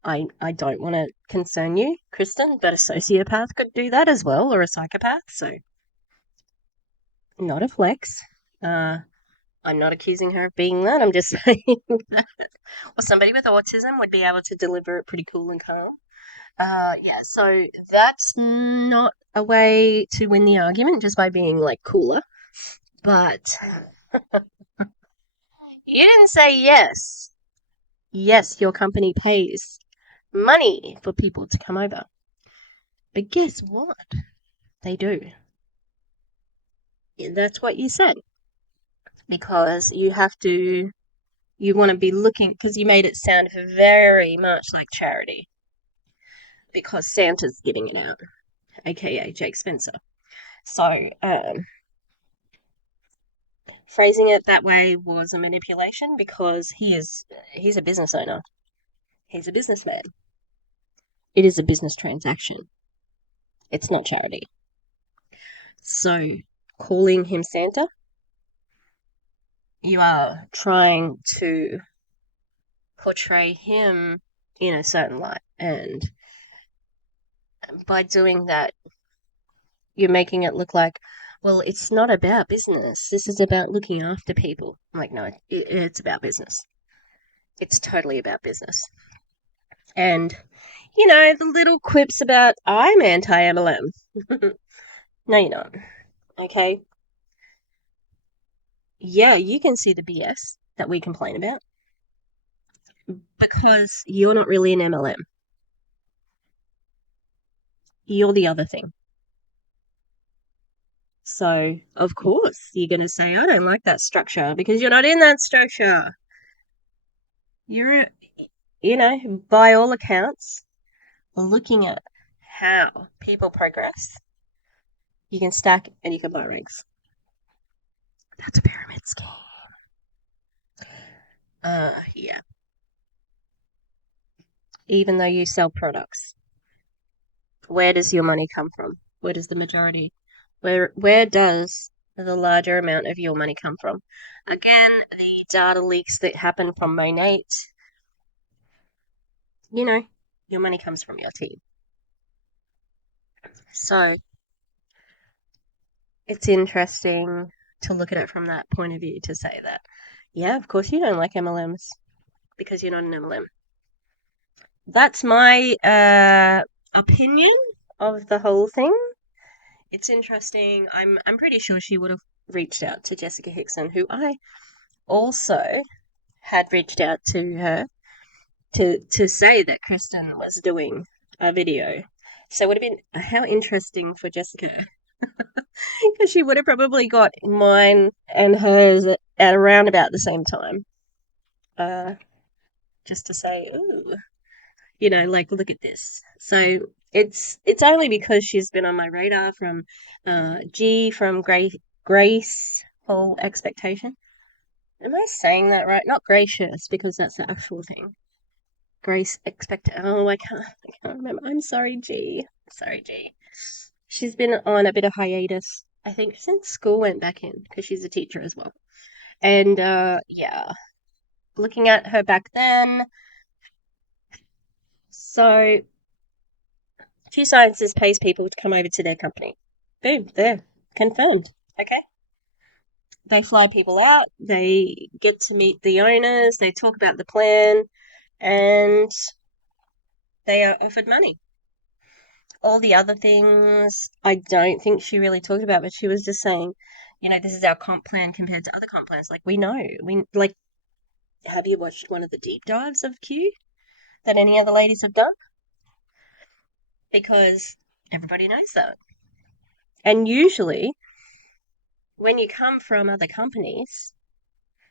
I don't want to concern you, Kristen, but a sociopath could do that as well, or a psychopath. So, not a flex. I'm not accusing her of being that. I'm just saying that, or somebody with autism would be able to deliver it pretty cool and calm. Yeah, so that's not a way to win the argument just by being like cooler. But you didn't say yes. Yes, your company pays money for people to come over. But guess what? They do. That's what you said. Because you want to be looking, because you made it sound very much like charity. Because Santa's giving it out, aka Jake Spencer. So, phrasing it that way was a manipulation because he's a business owner. He's a businessman. It is a business transaction. It's not charity. So, calling him Santa, you are trying to portray him in a certain light. And by doing that, you're making it look like, well, it's not about business. This is about looking after people. I'm like, no, it's about business. It's totally about business. And, the little quips about I'm anti-MLM. No, you're not. Okay. Yeah, you can see the BS that we complain about because you're not really an MLM. You're the other thing. So, of course, you're going to say, I don't like that structure because you're not in that structure. You're, by all accounts, looking at how people progress, you can stack and you can buy ranks. That's a pyramid scheme. Yeah. Even though you sell products, where does your money come from? Where does the majority, where does the larger amount of your money come from? Again, the data leaks that happen from Monate, your money comes from your team. So it's interesting to look at it from that point of view to say that, yeah, of course you don't like MLMs because you're not an MLM. That's my opinion of the whole thing. It's interesting. I'm pretty sure she would have reached out to Jessica Hickson, who I also had reached out to her to say that Kristen was doing a video. So it would have been how interesting for Jessica, because she would have probably got mine and hers at around about the same time. Just to say, ooh, like look at this. So it's only because she's been on my radar from G from Grace Full Expectation. Am I saying that right? Not gracious, because that's the actual thing. Grace expect. Oh, I can't remember. I'm sorry, G. Sorry, G. She's been on a bit of hiatus, I think, since school went back in, because she's a teacher as well. And yeah, looking at her back then. So QSciences pays people to come over to their company. Boom, there, confirmed. Okay. They fly people out, they get to meet the owners, they talk about the plan, and they are offered money. All the other things, I don't think she really talked about, but she was just saying, this is our comp plan compared to other comp plans. Like, we know. Have you watched one of the deep dives of Q that any other ladies have done? Because everybody knows that. And usually, when you come from other companies,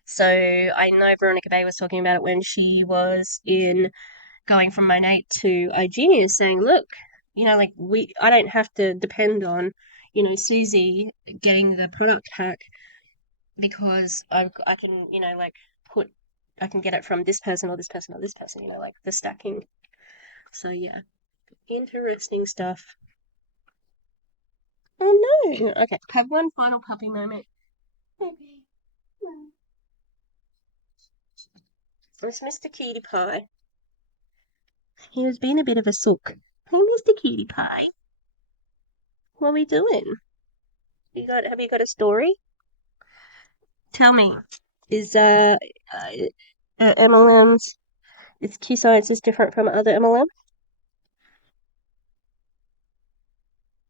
so I know Veronica Bay was talking about it when she was going from Monate to IG, saying, look, I don't have to depend on, Susie getting the product hack because I can, I can get it from this person or this person or this person, like the stacking. So yeah, interesting stuff. Oh no. Okay, have one final puppy moment. Okay. It's Mr. Cutie Pie. He has been a bit of a sook. Hey, Mr. Cutie Pie. What are we doing? Have you got a story? Tell me. Is MLMs, is QSciences different from other MLM?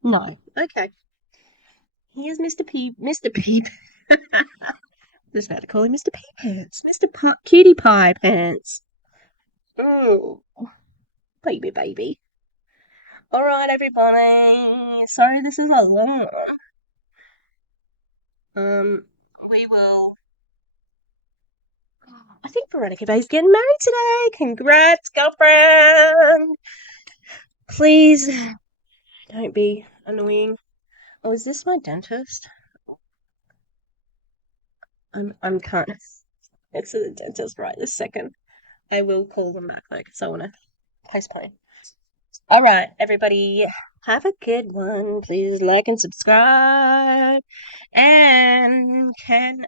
No. Okay. Here's Mr. Mr. P. Just about to call him Mr. P Pants. Cutie Pie Pants. Oh, baby. All right, everybody. Sorry, this is a long one. We will. I think Veronica Bay's getting married today. Congrats, girlfriend. Please don't be annoying. Oh, is this my dentist? I'm kind of next to the dentist right this second. I will call them back though, because I want to postpone. All right, everybody, have a good one. Please like and subscribe, and can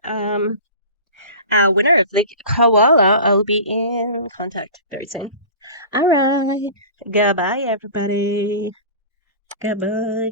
our winner of the koala, I'll be in contact very soon. All right, goodbye, everybody. Goodbye.